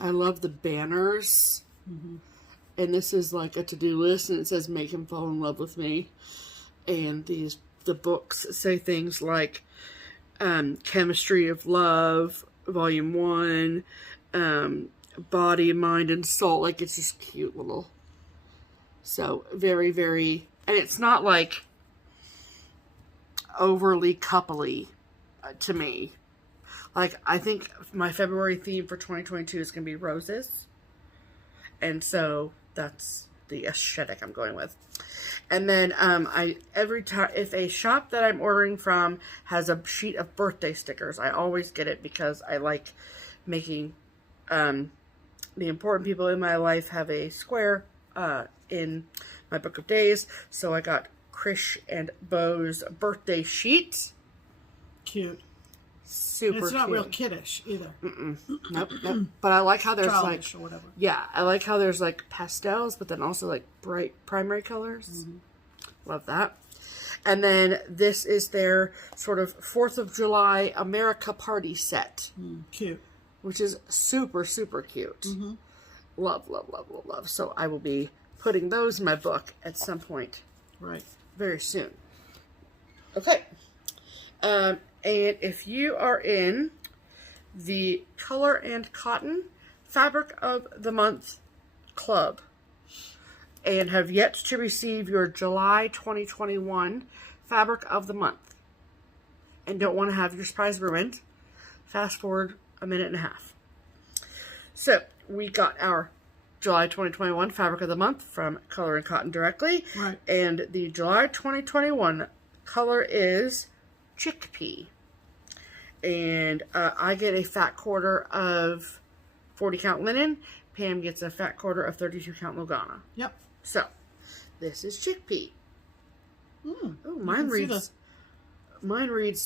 I love the banners. And this is like a to-do list, and it says make him fall in love with me. And the books say things like Chemistry of Love, Volume 1, Body, Mind, and Soul. Like, it's just cute little. So, very, very, and it's not like, overly coupley to me. Like, I think my February theme for 2022 is going to be roses. And so that's the aesthetic I'm going with. And then every time, if a shop that I'm ordering from has a sheet of birthday stickers, I always get it because I like making the important people in my life have a square in my book of days. So I got Krish and Bo's birthday sheet. Cute. Super and it's not cute. real kiddish either. Nope. But I like how there's Childish like, or whatever. yeah, I like how there's like pastels, but then also like bright primary colors. Love that. And then this is their sort of 4th of July America party set. Cute. Which is super, super cute. Love, love, love, love, love. So I will be putting those in my book at some point. Right. Very soon. Okay. And if you are in the Color and Cotton Fabric of the Month Club and have yet to receive your July 2021 Fabric of the Month and don't want to have your surprise ruined, fast forward a minute and a half. So we got our July 2021 Fabric of the Month from Color and Cotton directly. Right. And the July 2021 color is Chickpea. And I get a fat quarter of 40 count linen. Pam gets a fat quarter of 32 count Lugana. Yep. So, this is Chickpea. Oh, mine reads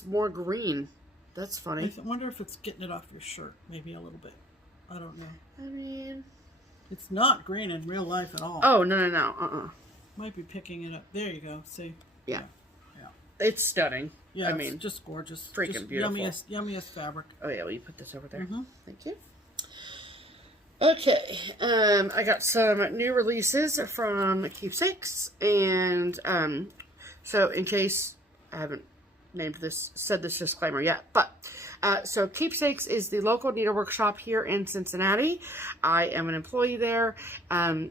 more green. That's funny. I wonder if it's getting it off your shirt. Maybe a little bit. I don't know. I mean, it's not green in real life at all. Oh, no. Might be picking it up. There you go. See? Yeah. It's stunning. Yeah, I mean, just gorgeous. Freaking just beautiful. Yummiest fabric. Oh, yeah, will you put this over there? Thank you. Okay, I got some new releases from Keepsakes, and so in case I haven't said this disclaimer yet, but so Keepsakes is the local needlework shop here in Cincinnati. I am an employee there. Pam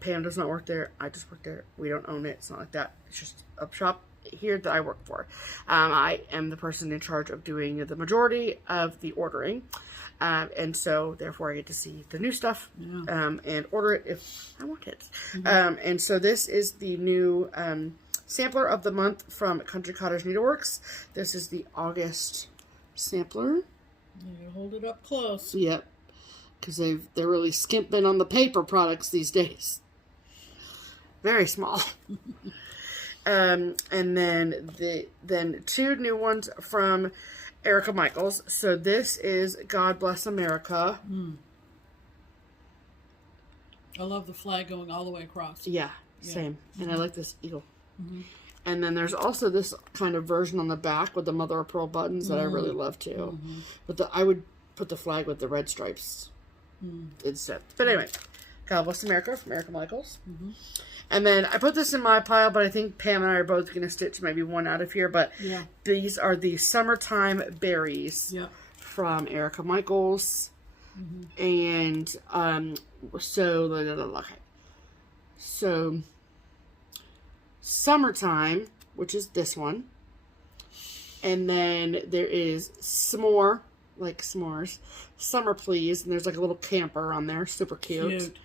does not work there. I just work there. We don't own it. It's not like that. It's just a shop here that I work for. I am the person in charge of doing the majority of the ordering. And so, therefore, I get to see the new stuff and order it if I want it. And so, this is the new sampler of the month from Country Cottage Needleworks. This is the August sampler. You hold it up close. Yep. Because they're really skimping on the paper products these days. Very small. And then two new ones from Erica Michaels. So this is God Bless America. I love the flag going all the way across. Yeah, same. And I like this eagle. And then there's also this kind of version on the back with the mother of pearl buttons that I really love too. But I would put the flag with the red stripes instead. But anyway, God Bless America from Erica Michaels. And then I put this in my pile, but I think Pam and I are both going to stitch maybe one out of here. But these are the Summertime Berries from Erica Michaels. And so Summertime, which is this one. And then there is S'more, like s'mores. Summer Please, and there's like a little camper on there. Super cute.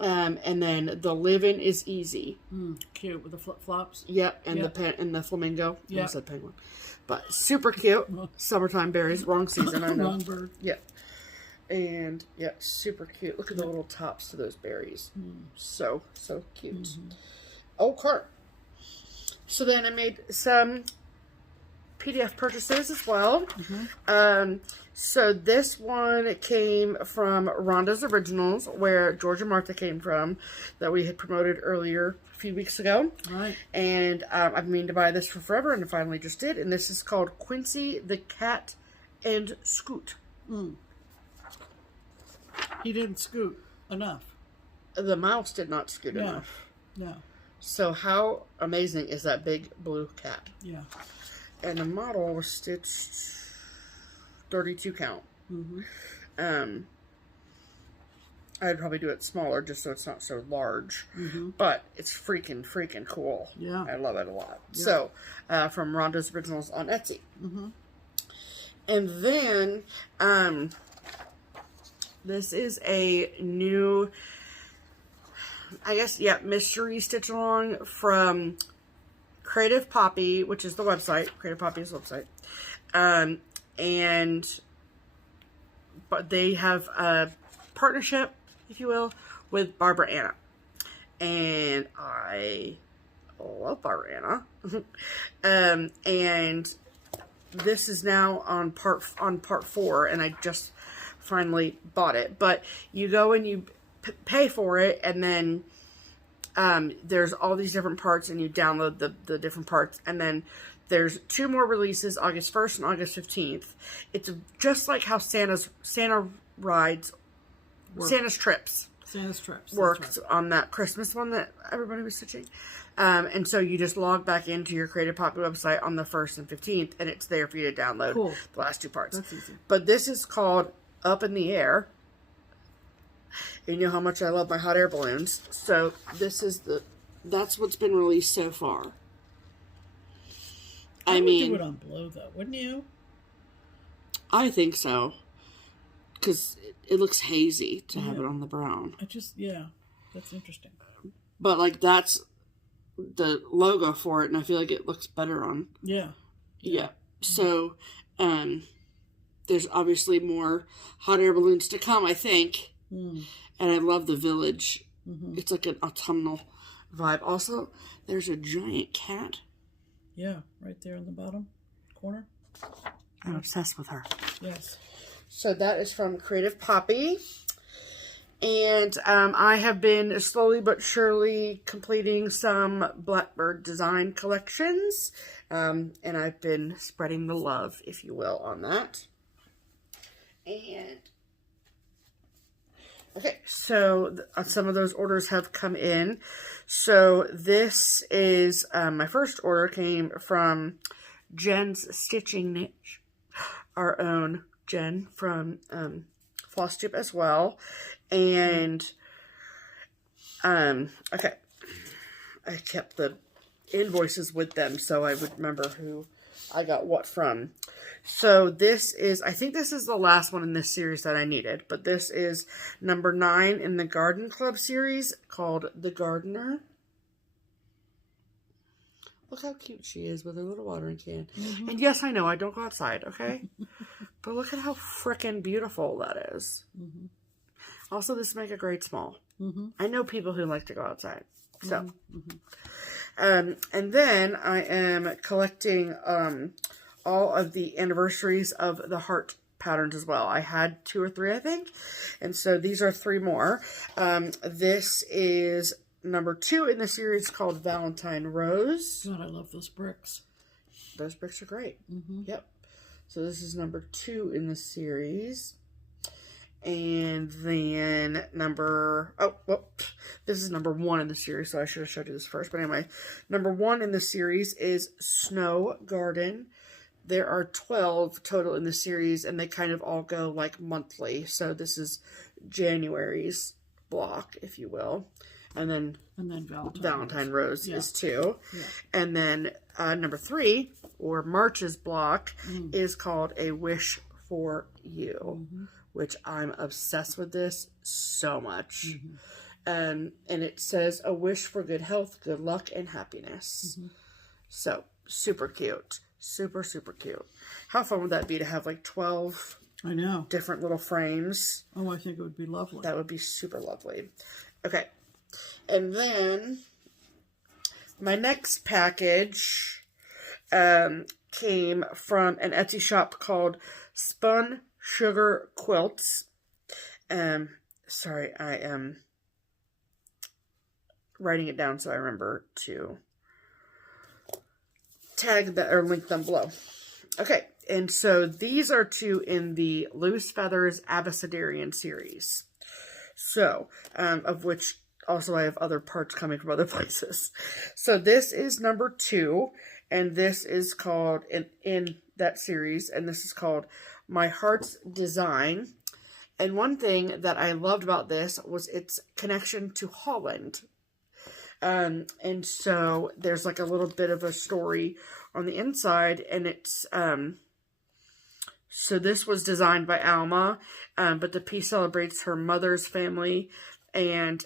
And then the Livin' is Easy. Cute with the flip-flops. Yep, and the flamingo. I said penguin. But super cute. Summertime Berries. Wrong season, I know. Wrong bird. Yep. And, super cute. Look at the little tops to those berries. So cute. Okay. So then I made some PDF purchases as well. So this one came from Rhonda's Originals, where Georgia Martha came from, that we had promoted earlier a few weeks ago. Right. And I've been meaning to buy this for forever, and I finally just did. And this is called Quincy the Cat and Scoot. He didn't scoot enough. The mouse did not scoot enough. No. So how amazing is that big blue cat? Yeah. And the model was stitched 32 count. I'd probably do it smaller just so it's not so large. But it's freaking cool. Yeah. I love it a lot. Yeah. So, from Rhonda's Originals on Etsy. And then, this is a new, I guess, yeah, mystery stitch along from Creative Poppy, which is the website. Creative Poppy's website. But they have a partnership, if you will, with Barbara Anna. And I love Barbara Anna. And this is now on part 4, and I just finally bought it. But you go and you pay for it, and then there's all these different parts, and you download the different parts, and then there's 2 more releases, August 1st and August 15th. It's just like how Santa's Trips worked on that Christmas one that everybody was stitching. And so you just log back into your Creative Poppy website on the 1st and 15th, and it's there for you to download the last 2 parts. That's easy. But this is called Up in the Air. And you know how much I love my hot air balloons. So this is that's what's been released so far. I mean, do it on blue though, wouldn't you? I think so. Because it looks hazy to have it on the brown. Yeah, that's interesting. But, like, that's the logo for it, and I feel like it looks better on. Yeah. So, there's obviously more hot air balloons to come, I think. And I love the village. It's like an autumnal vibe. Also, there's a giant cat. Yeah, right there in the bottom corner. I'm obsessed with her. Yes. So that is from Creative Poppy. And I have been slowly but surely completing some Blackbird design collections. And I've been spreading the love, if you will, on that. And okay, so some of those orders have come in. So this is, my first order came from Jen's Stitching Niche, our own Jen from FlossTube as well. And, okay, I kept the invoices with them so I would remember who I got what from. So this is, I think this is the last one in this series that I needed, but this is number 9 in the Garden Club series called The Gardener. Look how cute she is with her little watering can. And yes, I know, I don't go outside, okay? But look at how frickin' beautiful that is. Also, this make a great small. I know people who like to go outside. So, and then I am collecting all of the anniversaries of the heart patterns as well. I had 2 or 3, I think. And so these are 3 more. This is number 2 in the series called Valentine Rose. God, I love those bricks. Those bricks are great. Yep. So this is number 2 in the series. And then this is number 1 in the series, so I should have showed you this first. But anyway, number 1 in the series is Snow Garden. There are 12 total in the series, and they kind of all go like monthly. So this is January's block, if you will. And then Valentine Rose is 2. Yeah. And then number 3, or March's block, is called A Wish for You, which I'm obsessed with this so much. And it says, a wish for good health, good luck, and happiness. So, super cute. Super, super cute. How fun would that be to have like 12 different little frames? Oh, I think it would be lovely. That would be super lovely. Okay. And then my next package came from an Etsy shop called Spun Sugar Quilts. Sorry, I am writing it down so I remember to tag that or link them below. Okay, and so these are 2 in the Loose Feathers Abecedarian series. So, of which also I have other parts coming from other places. So this is number 2, and this is called, in that series, and this is called My Heart's Design. And one thing that I loved about this was its connection to Holland. And so there's like a little bit of a story on the inside, and it's, so this was designed by Alma, but the piece celebrates her mother's family, and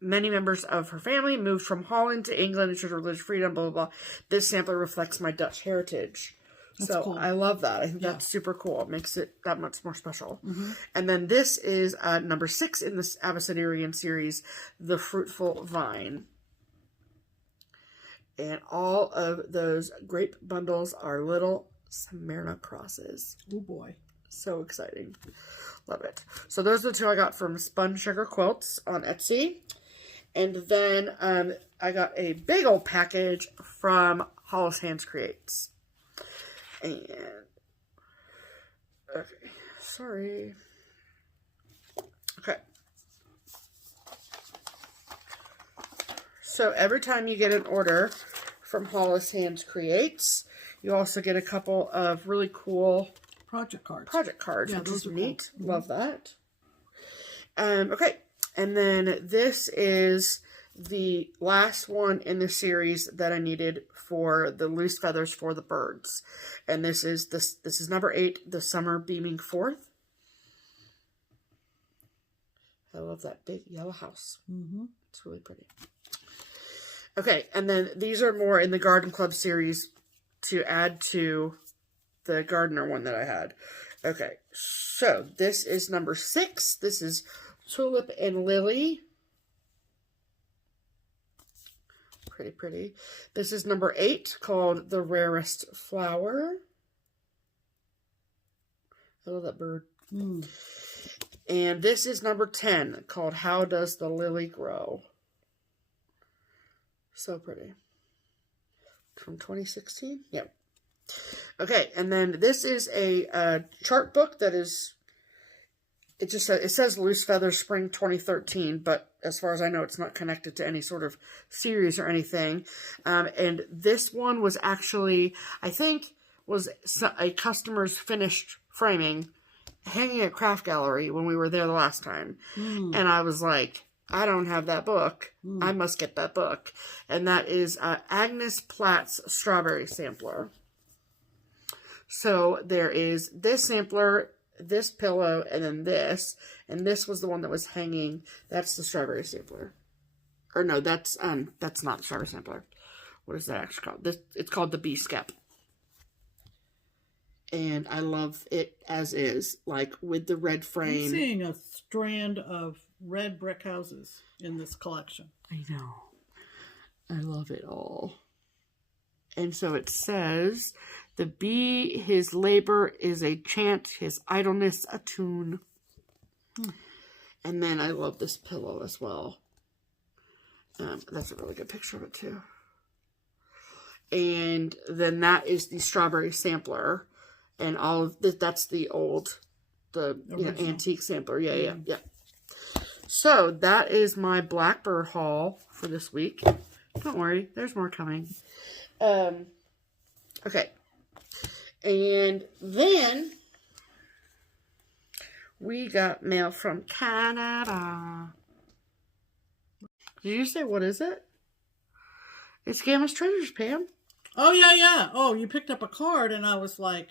many members of her family moved from Holland to England to religious freedom, blah, blah, blah. This sampler reflects my Dutch heritage. That's so cool. I love that. I think that's super cool. It makes it that much more special. And then this is number 6 in this Abyssinian series, The Fruitful Vine. And all of those grape bundles are little Smyrna crosses. Oh boy. So exciting. Love it. So those are the 2 I got from Spun Sugar Quilts on Etsy. And then I got a big old package from Hollis Hands Creates. And, okay, sorry. Okay. So every time you get an order from Hollis Hands Creates, you also get a couple of really cool project cards. Yeah, which is neat. Cool. Love that. Okay. And then this is the last one in the series that I needed for the loose feathers for the birds. And this is number 8, The Summer Beaming Forth. I love that big yellow house. It's really pretty. Okay, and then these are more in the Garden Club series to add to the gardener one that I had. Okay, so this is number 6. This is Tulip and Lily. Pretty pretty. This is number 8, called The Rarest Flower. I love that bird. And this is number 10, called How Does the Lily Grow? So pretty. From 2016? Yep. Okay, and then this is a chart book that is, it says Loose Feathers Spring 2013, but as far as I know, it's not connected to any sort of series or anything. And this one was actually, I think, was a customer's finished framing hanging at Craft Gallery when we were there the last time. And I was like, I don't have that book. I must get that book. And that is Agnes Platt's Strawberry Sampler. So there is this sampler, this pillow, and then this. And this was the one that was hanging. That's the Strawberry Sampler. Or no, that's not the Strawberry Sampler. What is that actually called? It's called the Bee Skep. And I love it as is, like with the red frame. I'm seeing a strand of red brick houses in this collection. I know. I love it all. And so it says, the bee, his labor is a chant, his idleness a tune. And then I love this pillow as well. That's a really good picture of it too. And then that is the Strawberry Sampler. And all of this, that's the old, antique sampler. Yeah. So that is my Blackbird haul for this week. Don't worry, there's more coming. Okay. And then we got mail from Canada. Did you say, what is it? It's Gamma's Treasures, Pam. Oh, yeah. Oh, you picked up a card, and I was like...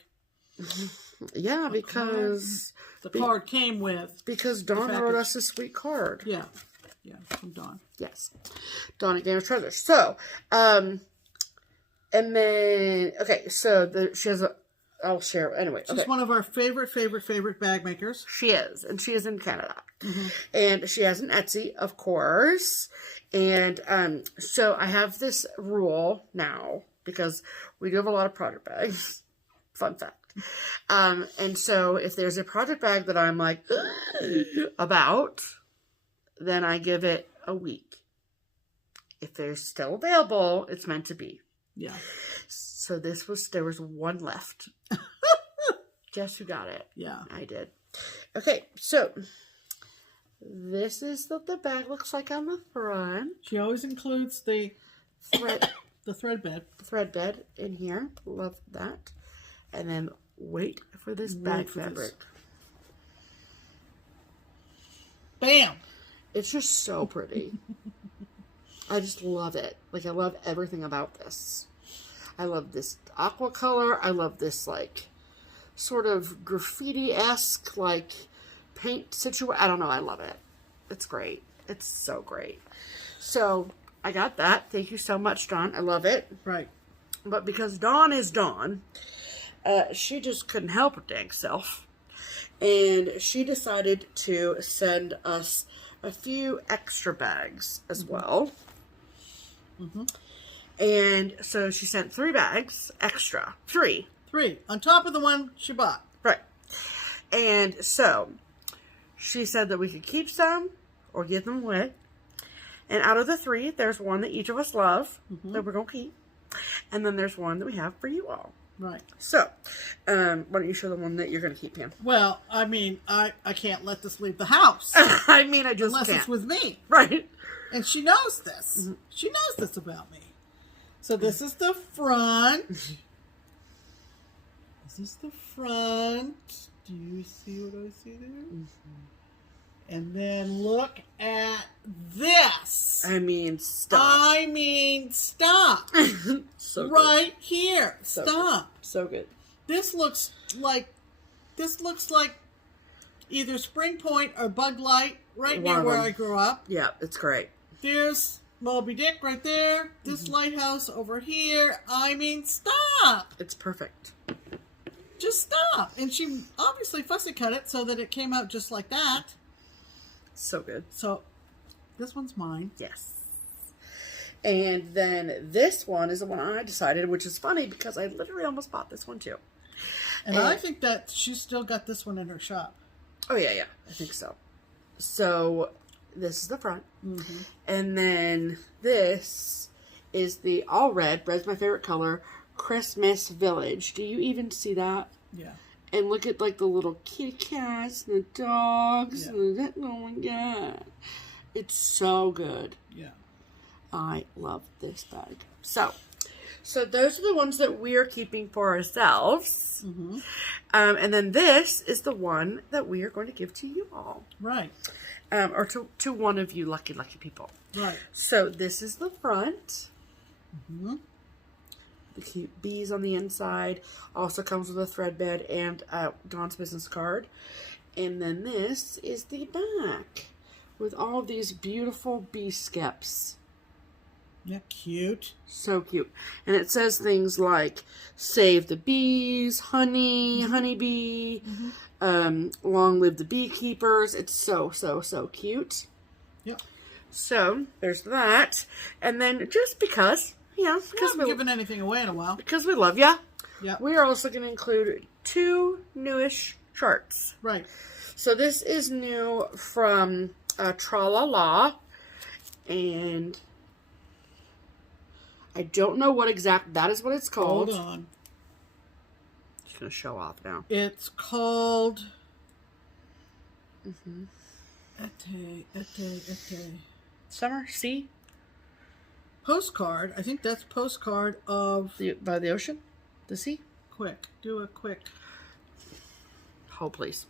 Yeah, because... The card came with... Because Dawn wrote us a sweet card. Yeah, from Dawn. Yes. Dawn at Gamma's Treasures. So, and then... Okay, so she has a... I'll share. Anyway. She's one of our favorite bag makers. She is. And she is in Canada. And she has an Etsy, of course. And so I have this rule now, because we do have a lot of project bags. Fun fact. And so if there's a project bag that I'm like, about, then I give it a week. If they're still available, it's meant to be. Yeah. So there was one left. Guess who got it? Yeah. I did. Okay, so this is what the bag looks like on the front. She always includes the thread, the thread bed. Thread bed in here. Love that. And then wait for this bag fabric. Bam. It's just so pretty. I just love it. Like, I love everything about this. I love this aqua color. I love this, like, sort of graffiti-esque, like, paint situation. I don't know. I love it. It's great. It's so great. So, I got that. Thank you so much, Dawn. I love it. Right. But because Dawn is Dawn, she just couldn't help her dang self. And she decided to send us a few extra bags as well. Mm-hmm. And so she sent 3 bags extra. 3. 3. On top of the one she bought. Right. And so she said that we could keep some or give them away. And out of the 3, there's one that each of us love that we're going to keep. And then there's one that we have for you all. Right. So, why don't you show the one that you're going to keep, Pam? Well, I mean, I can't let this leave the house. I mean, I just unless can't. It's with me. Right. And she knows this. Mm-hmm. She knows this about me. So this is the front. This is the front. Do you see what I see there? Mm-hmm. And then look at this. I mean, stop. I mean, stop. So right here. So stop. Good. So good. This looks like either Spring Point or Bug Light right near where I grew up. Yeah, it's great. There's Moby Dick right there. This lighthouse over here. I mean, stop. It's perfect. Just stop. And she obviously fussy cut it so that it came out just like that. So good. So, this one's mine. Yes. And then this one is the one I decided, which is funny because I literally almost bought this one too. And I think that she's still got this one in her shop. Oh, yeah. I think so. So, this is the front. Mm-hmm. And then this is the all red. Red's my favorite color. Christmas Village. Do you even see that? Yeah. And look at, like, the little kitty cats and the dogs. Yeah. And oh, my God. It's so good. Yeah. I love this bag. So those are the ones that we're keeping for ourselves. Mm-hmm. And then this is the one that we are going to give to you all. Right. Or to one of you lucky people. Right. So this is the front. Mm-hmm. The cute bees on the inside. Also comes with a thread bed and Dawn's business card. And then this is the back with all these beautiful bee skeps. Yeah, cute. So cute. And it says things like save the bees, honey, honeybee, long live the beekeepers. It's so cute. Yep. So there's that. And then just because, because we haven't given anything away in a while. Because we love ya. Yeah. We are also going to include 2 newish charts. Right. So this is new from Tralala. And I don't know what that is what it's called. Hold on. Just going to show off now. It's called Ete. Summer Sea? Postcard. I think that's Postcard of... By the ocean? The sea? Quick. Do a quick. Hold, please.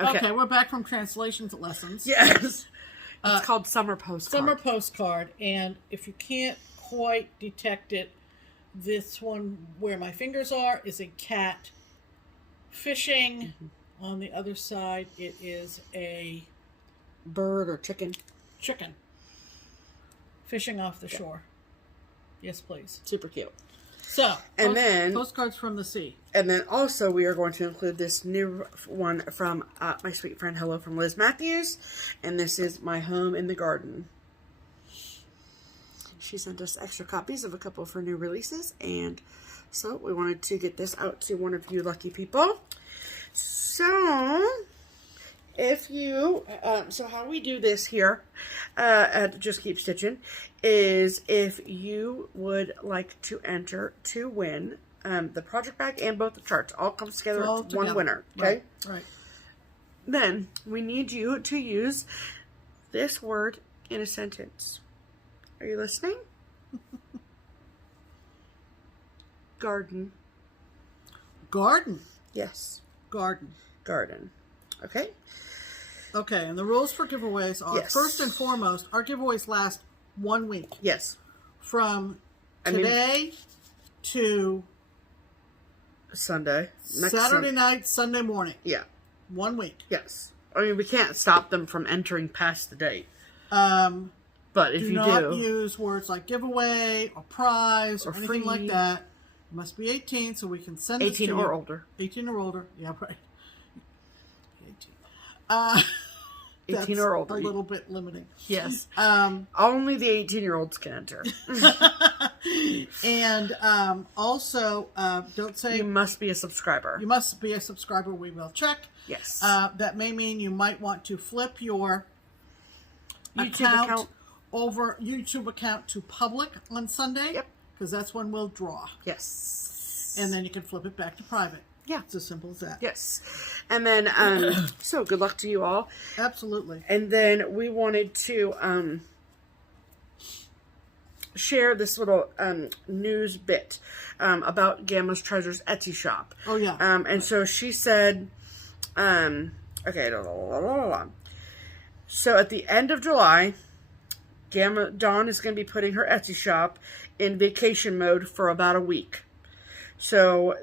Okay, we're back from translations lessons. Yes. It's called Summer Postcard. Summer Postcard. And if you can't quite detect it, this one where my fingers are is a cat fishing. Mm-hmm. On the other side, it is a bird or chicken. Chicken. Fishing off the shore. Yes, please. Super cute. So, and then postcards from the sea. And then also we are going to include this new one from my sweet friend Hello From Liz Mathews. And this is My Home in the Garden. She sent us extra copies of a couple of her new releases. And so we wanted to get this out to one of you lucky people. So, if you, so how we do this here at Just Keep Stitchin' is if you would like to enter to win the project bag and both the charts. All comes together as one winner, okay? Right. Then we need you to use this word in a sentence. Are you listening? Garden. Garden. Yes. Garden. Garden. Okay? Okay, and the rules for giveaways are, first and foremost, our giveaways last 1 week. Yes. From today to Sunday. Saturday night, Sunday morning. Yeah. 1 week. Yes. I mean, we can't stop them from entering past the date. But if you do not use words like giveaway or prize or anything free. like that. You must be 18 so we can send it to you. 18 or older. 18 or older. Yeah, right. 18 or older. A little bit limiting. Yes. Only the 18-year-olds can enter. And also, don't say... You must be a subscriber. You must be a subscriber. We will check. Yes. That may mean you might want to flip your YouTube account to public on Sunday. Yep. Because that's when we'll draw. Yes. And then you can flip it back to private. Yeah. It's as simple as that. Yes. And then, so good luck to you all. Absolutely. And then we wanted to share this little news bit about Gamma's Treasures Etsy shop. Oh, yeah. And so she said, okay, so at the end of July, Dawn is going to be putting her Etsy shop in vacation mode for about a week. So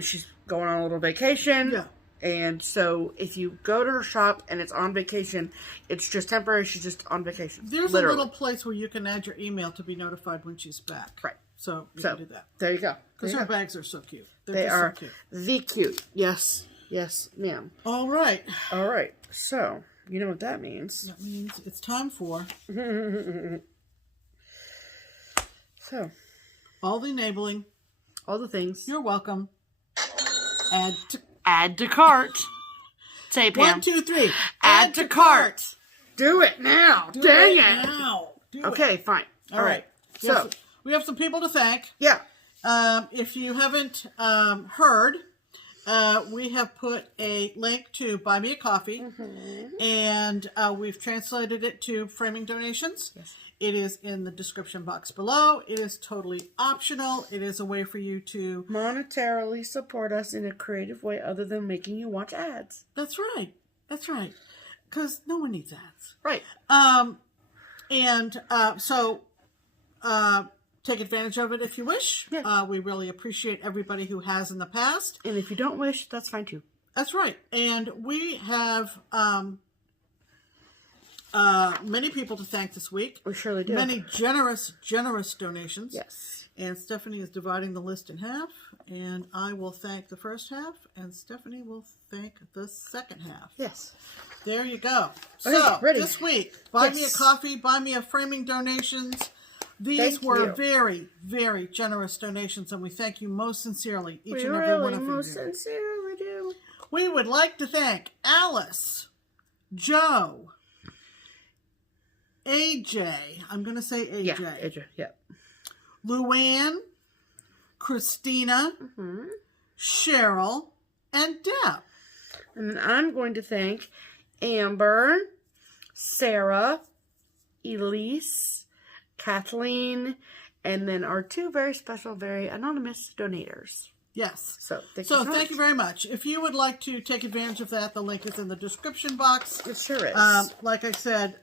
she's going on a little vacation. Yeah. And so if you go to her shop and it's on vacation, it's just temporary. She's just on vacation. There's a little place where you can add your email to be notified when she's back. Right. So you can do that. There you go. Because her bags are so cute. They just are so cute. the cute. Yes. Yes, ma'am. All right. All right. So, you know what that means. That means it's time for... So. All the enabling. All the things. You're welcome. Add to cart. Say, Pam. 1, 2, 3. Add to cart. Do it now. Dang it. Now. Okay, fine. All right. So we have some people to thank. Yeah. If you haven't heard, we have put a link to Buy Me a Coffee, and we've translated it to framing donations. Yes. It is in the description box below. It is totally optional. It is a way for you to monetarily support us in a creative way other than making you watch ads. That's right. That's right. Because no one needs ads. Right. So take advantage of it if you wish. Yeah. We really appreciate everybody who has in the past. And if you don't wish, that's fine too. That's right. And we have many people to thank this week. We surely do. Many generous donations. Yes. And Stephanie is dividing the list in half. And I will thank the first half. And Stephanie will thank the second half. Yes. There you go. Okay, so, ready. this week, Buy Me a Coffee, Buy Me a Framing donations. These were very, very generous donations. And we thank you most sincerely, each and every one of you. We most sincerely do. We would like to thank Alice, Joe, AJ, I'm going to say AJ. Yeah, AJ, yeah. Luann, Christina, Cheryl, and Deb. And then I'm going to thank Amber, Sarah, Elise, Kathleen, and then our two very special, very anonymous donators. Yes. So thank you very much. If you would like to take advantage of that, the link is in the description box. It sure is. Like I said,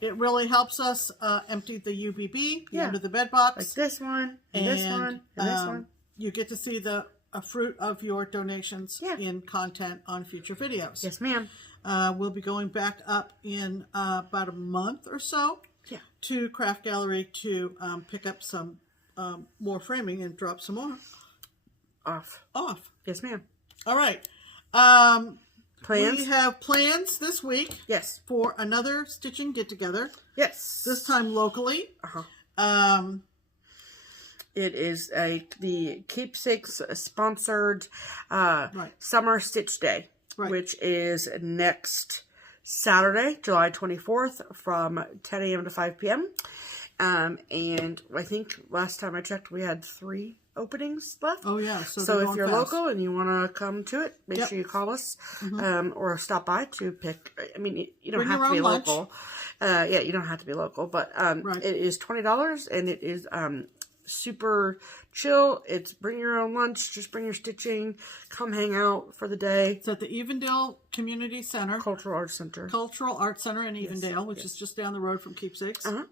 it really helps us empty the UBB, the end of the bed box. Like this one, and this one, and this one. You get to see the fruit of your donations in content on future videos. Yes, ma'am. We'll be going back up in about a month or so to Craft Gallery to pick up some more framing and drop some more. Off. Yes, ma'am. All right. Plans? We have plans this week. Yes. For another stitching get-together. Yes. This time locally. It is the Keepsakes sponsored Summer Stitch Day, which is next Saturday, July 24th from 10 a.m. to 5 p.m. And I think last time I checked, we had 3 openings left. Oh, yeah. So if you're local and you want to come to it, make sure you call us or stop by to pick. I mean, you don't have to be local. You don't have to be local, but it is $20 and it is super chill. It's bring your own lunch, just bring your stitching, come hang out for the day. It's at the Evendale Community Center. Cultural Arts Center. Cultural Arts Center in Evendale, which is just down the road from Keepsakes. Uh-huh.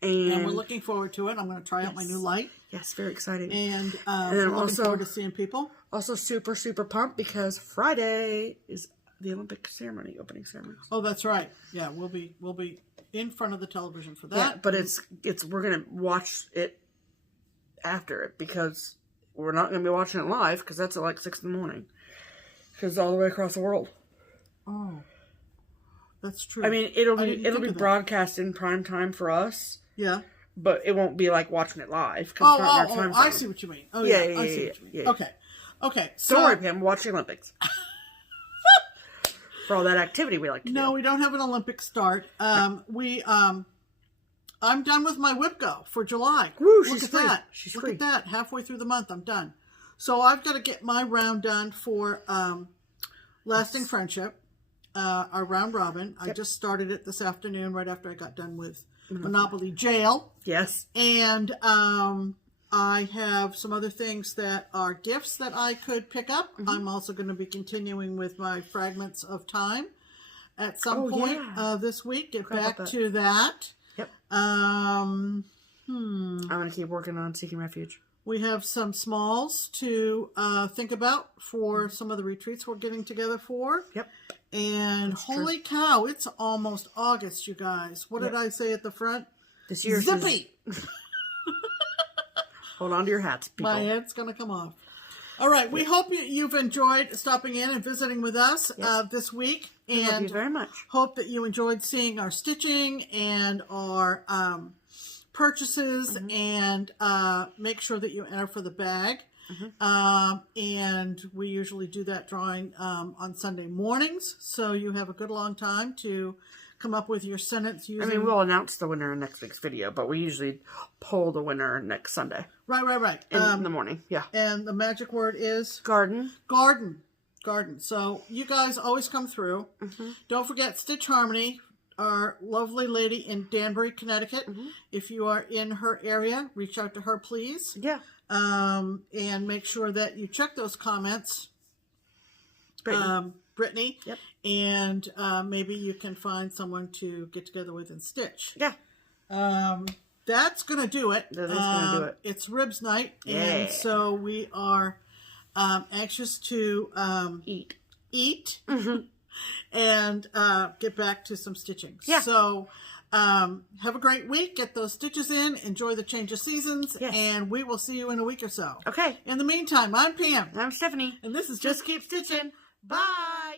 And we're looking forward to it. I'm going to try out my new light. Yes, very exciting. And then we're looking also, forward to seeing people. Also super, super pumped because Friday is the Olympic ceremony, opening ceremony. Oh, that's right. Yeah, we'll be in front of the television for that. Yeah, but we're gonna watch it after it because we're not gonna be watching it live because that's at like 6 in the morning. Because it's all the way across the world. Oh, that's true. I mean, it'll be broadcast in prime time for us. Yeah. But it won't be like watching it live. Oh, I see what you mean. Oh, yeah, I see what you mean. Yeah. Okay. So, don't worry, Pam. Watch the Olympics. For all that activity we like to do. No, we don't have an Olympic start. I'm done with my whip go for July. Woo, Look at that. Look at that. Halfway through the month, I'm done. So I've got to get my round done for Lasting Friendship, our round robin. I just started it this afternoon right after I got done with Monopoly Jail. Yes. And I have some other things that are gifts that I could pick up. I'm also going to be continuing with my Fragments of Time at some point this week. Get back to that. Yep. I'm going to keep working on Seeking Refuge. We have some smalls to think about for some of the retreats we're getting together for. Yep. And holy cow, it's almost August, you guys. What did I say at the front? This year's Zippy! Hold on to your hats, people. My head's going to come off. All right. We hope you've enjoyed stopping in and visiting with us this week. And love you very much. Hope that you enjoyed seeing our stitching and our purchases. And make sure that you enter for the bag. And we usually do that drawing on Sunday mornings. So you have a good long time to come up with your sentence using... I mean, we'll announce the winner in next week's video, but we usually poll the winner next Sunday. Right. In the morning, yeah. And the magic word is? Garden. So you guys always come through. Don't forget Stitch Harmony, our lovely lady in Danbury, Connecticut. If you are in her area, reach out to her, please. Yeah. And make sure that you check those comments. Brittany. Yep. And maybe you can find someone to get together with and stitch. Yeah. That's going to do it. That is going to do it. It's ribs night. Yeah. And so we are anxious to eat and get back to some stitching. Yeah. So have a great week. Get those stitches in. Enjoy the change of seasons. Yes. And we will see you in a week or so. Okay. In the meantime, I'm Pam. I'm Stephanie. And this is Just Keep Stitching. Bye. I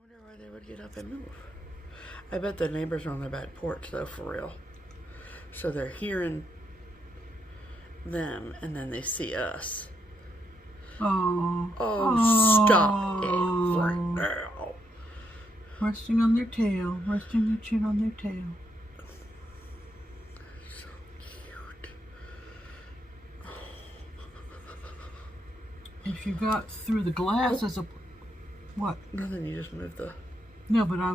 wonder why they would get up and move. I bet the neighbors are on their back porch, though, for real. So they're hearing them, and then they see us. Oh, stop it right now. Resting on their tail, resting their chin on their tail. So cute. If you got through the glass as a... What? Nothing, you just moved the... No, but I'm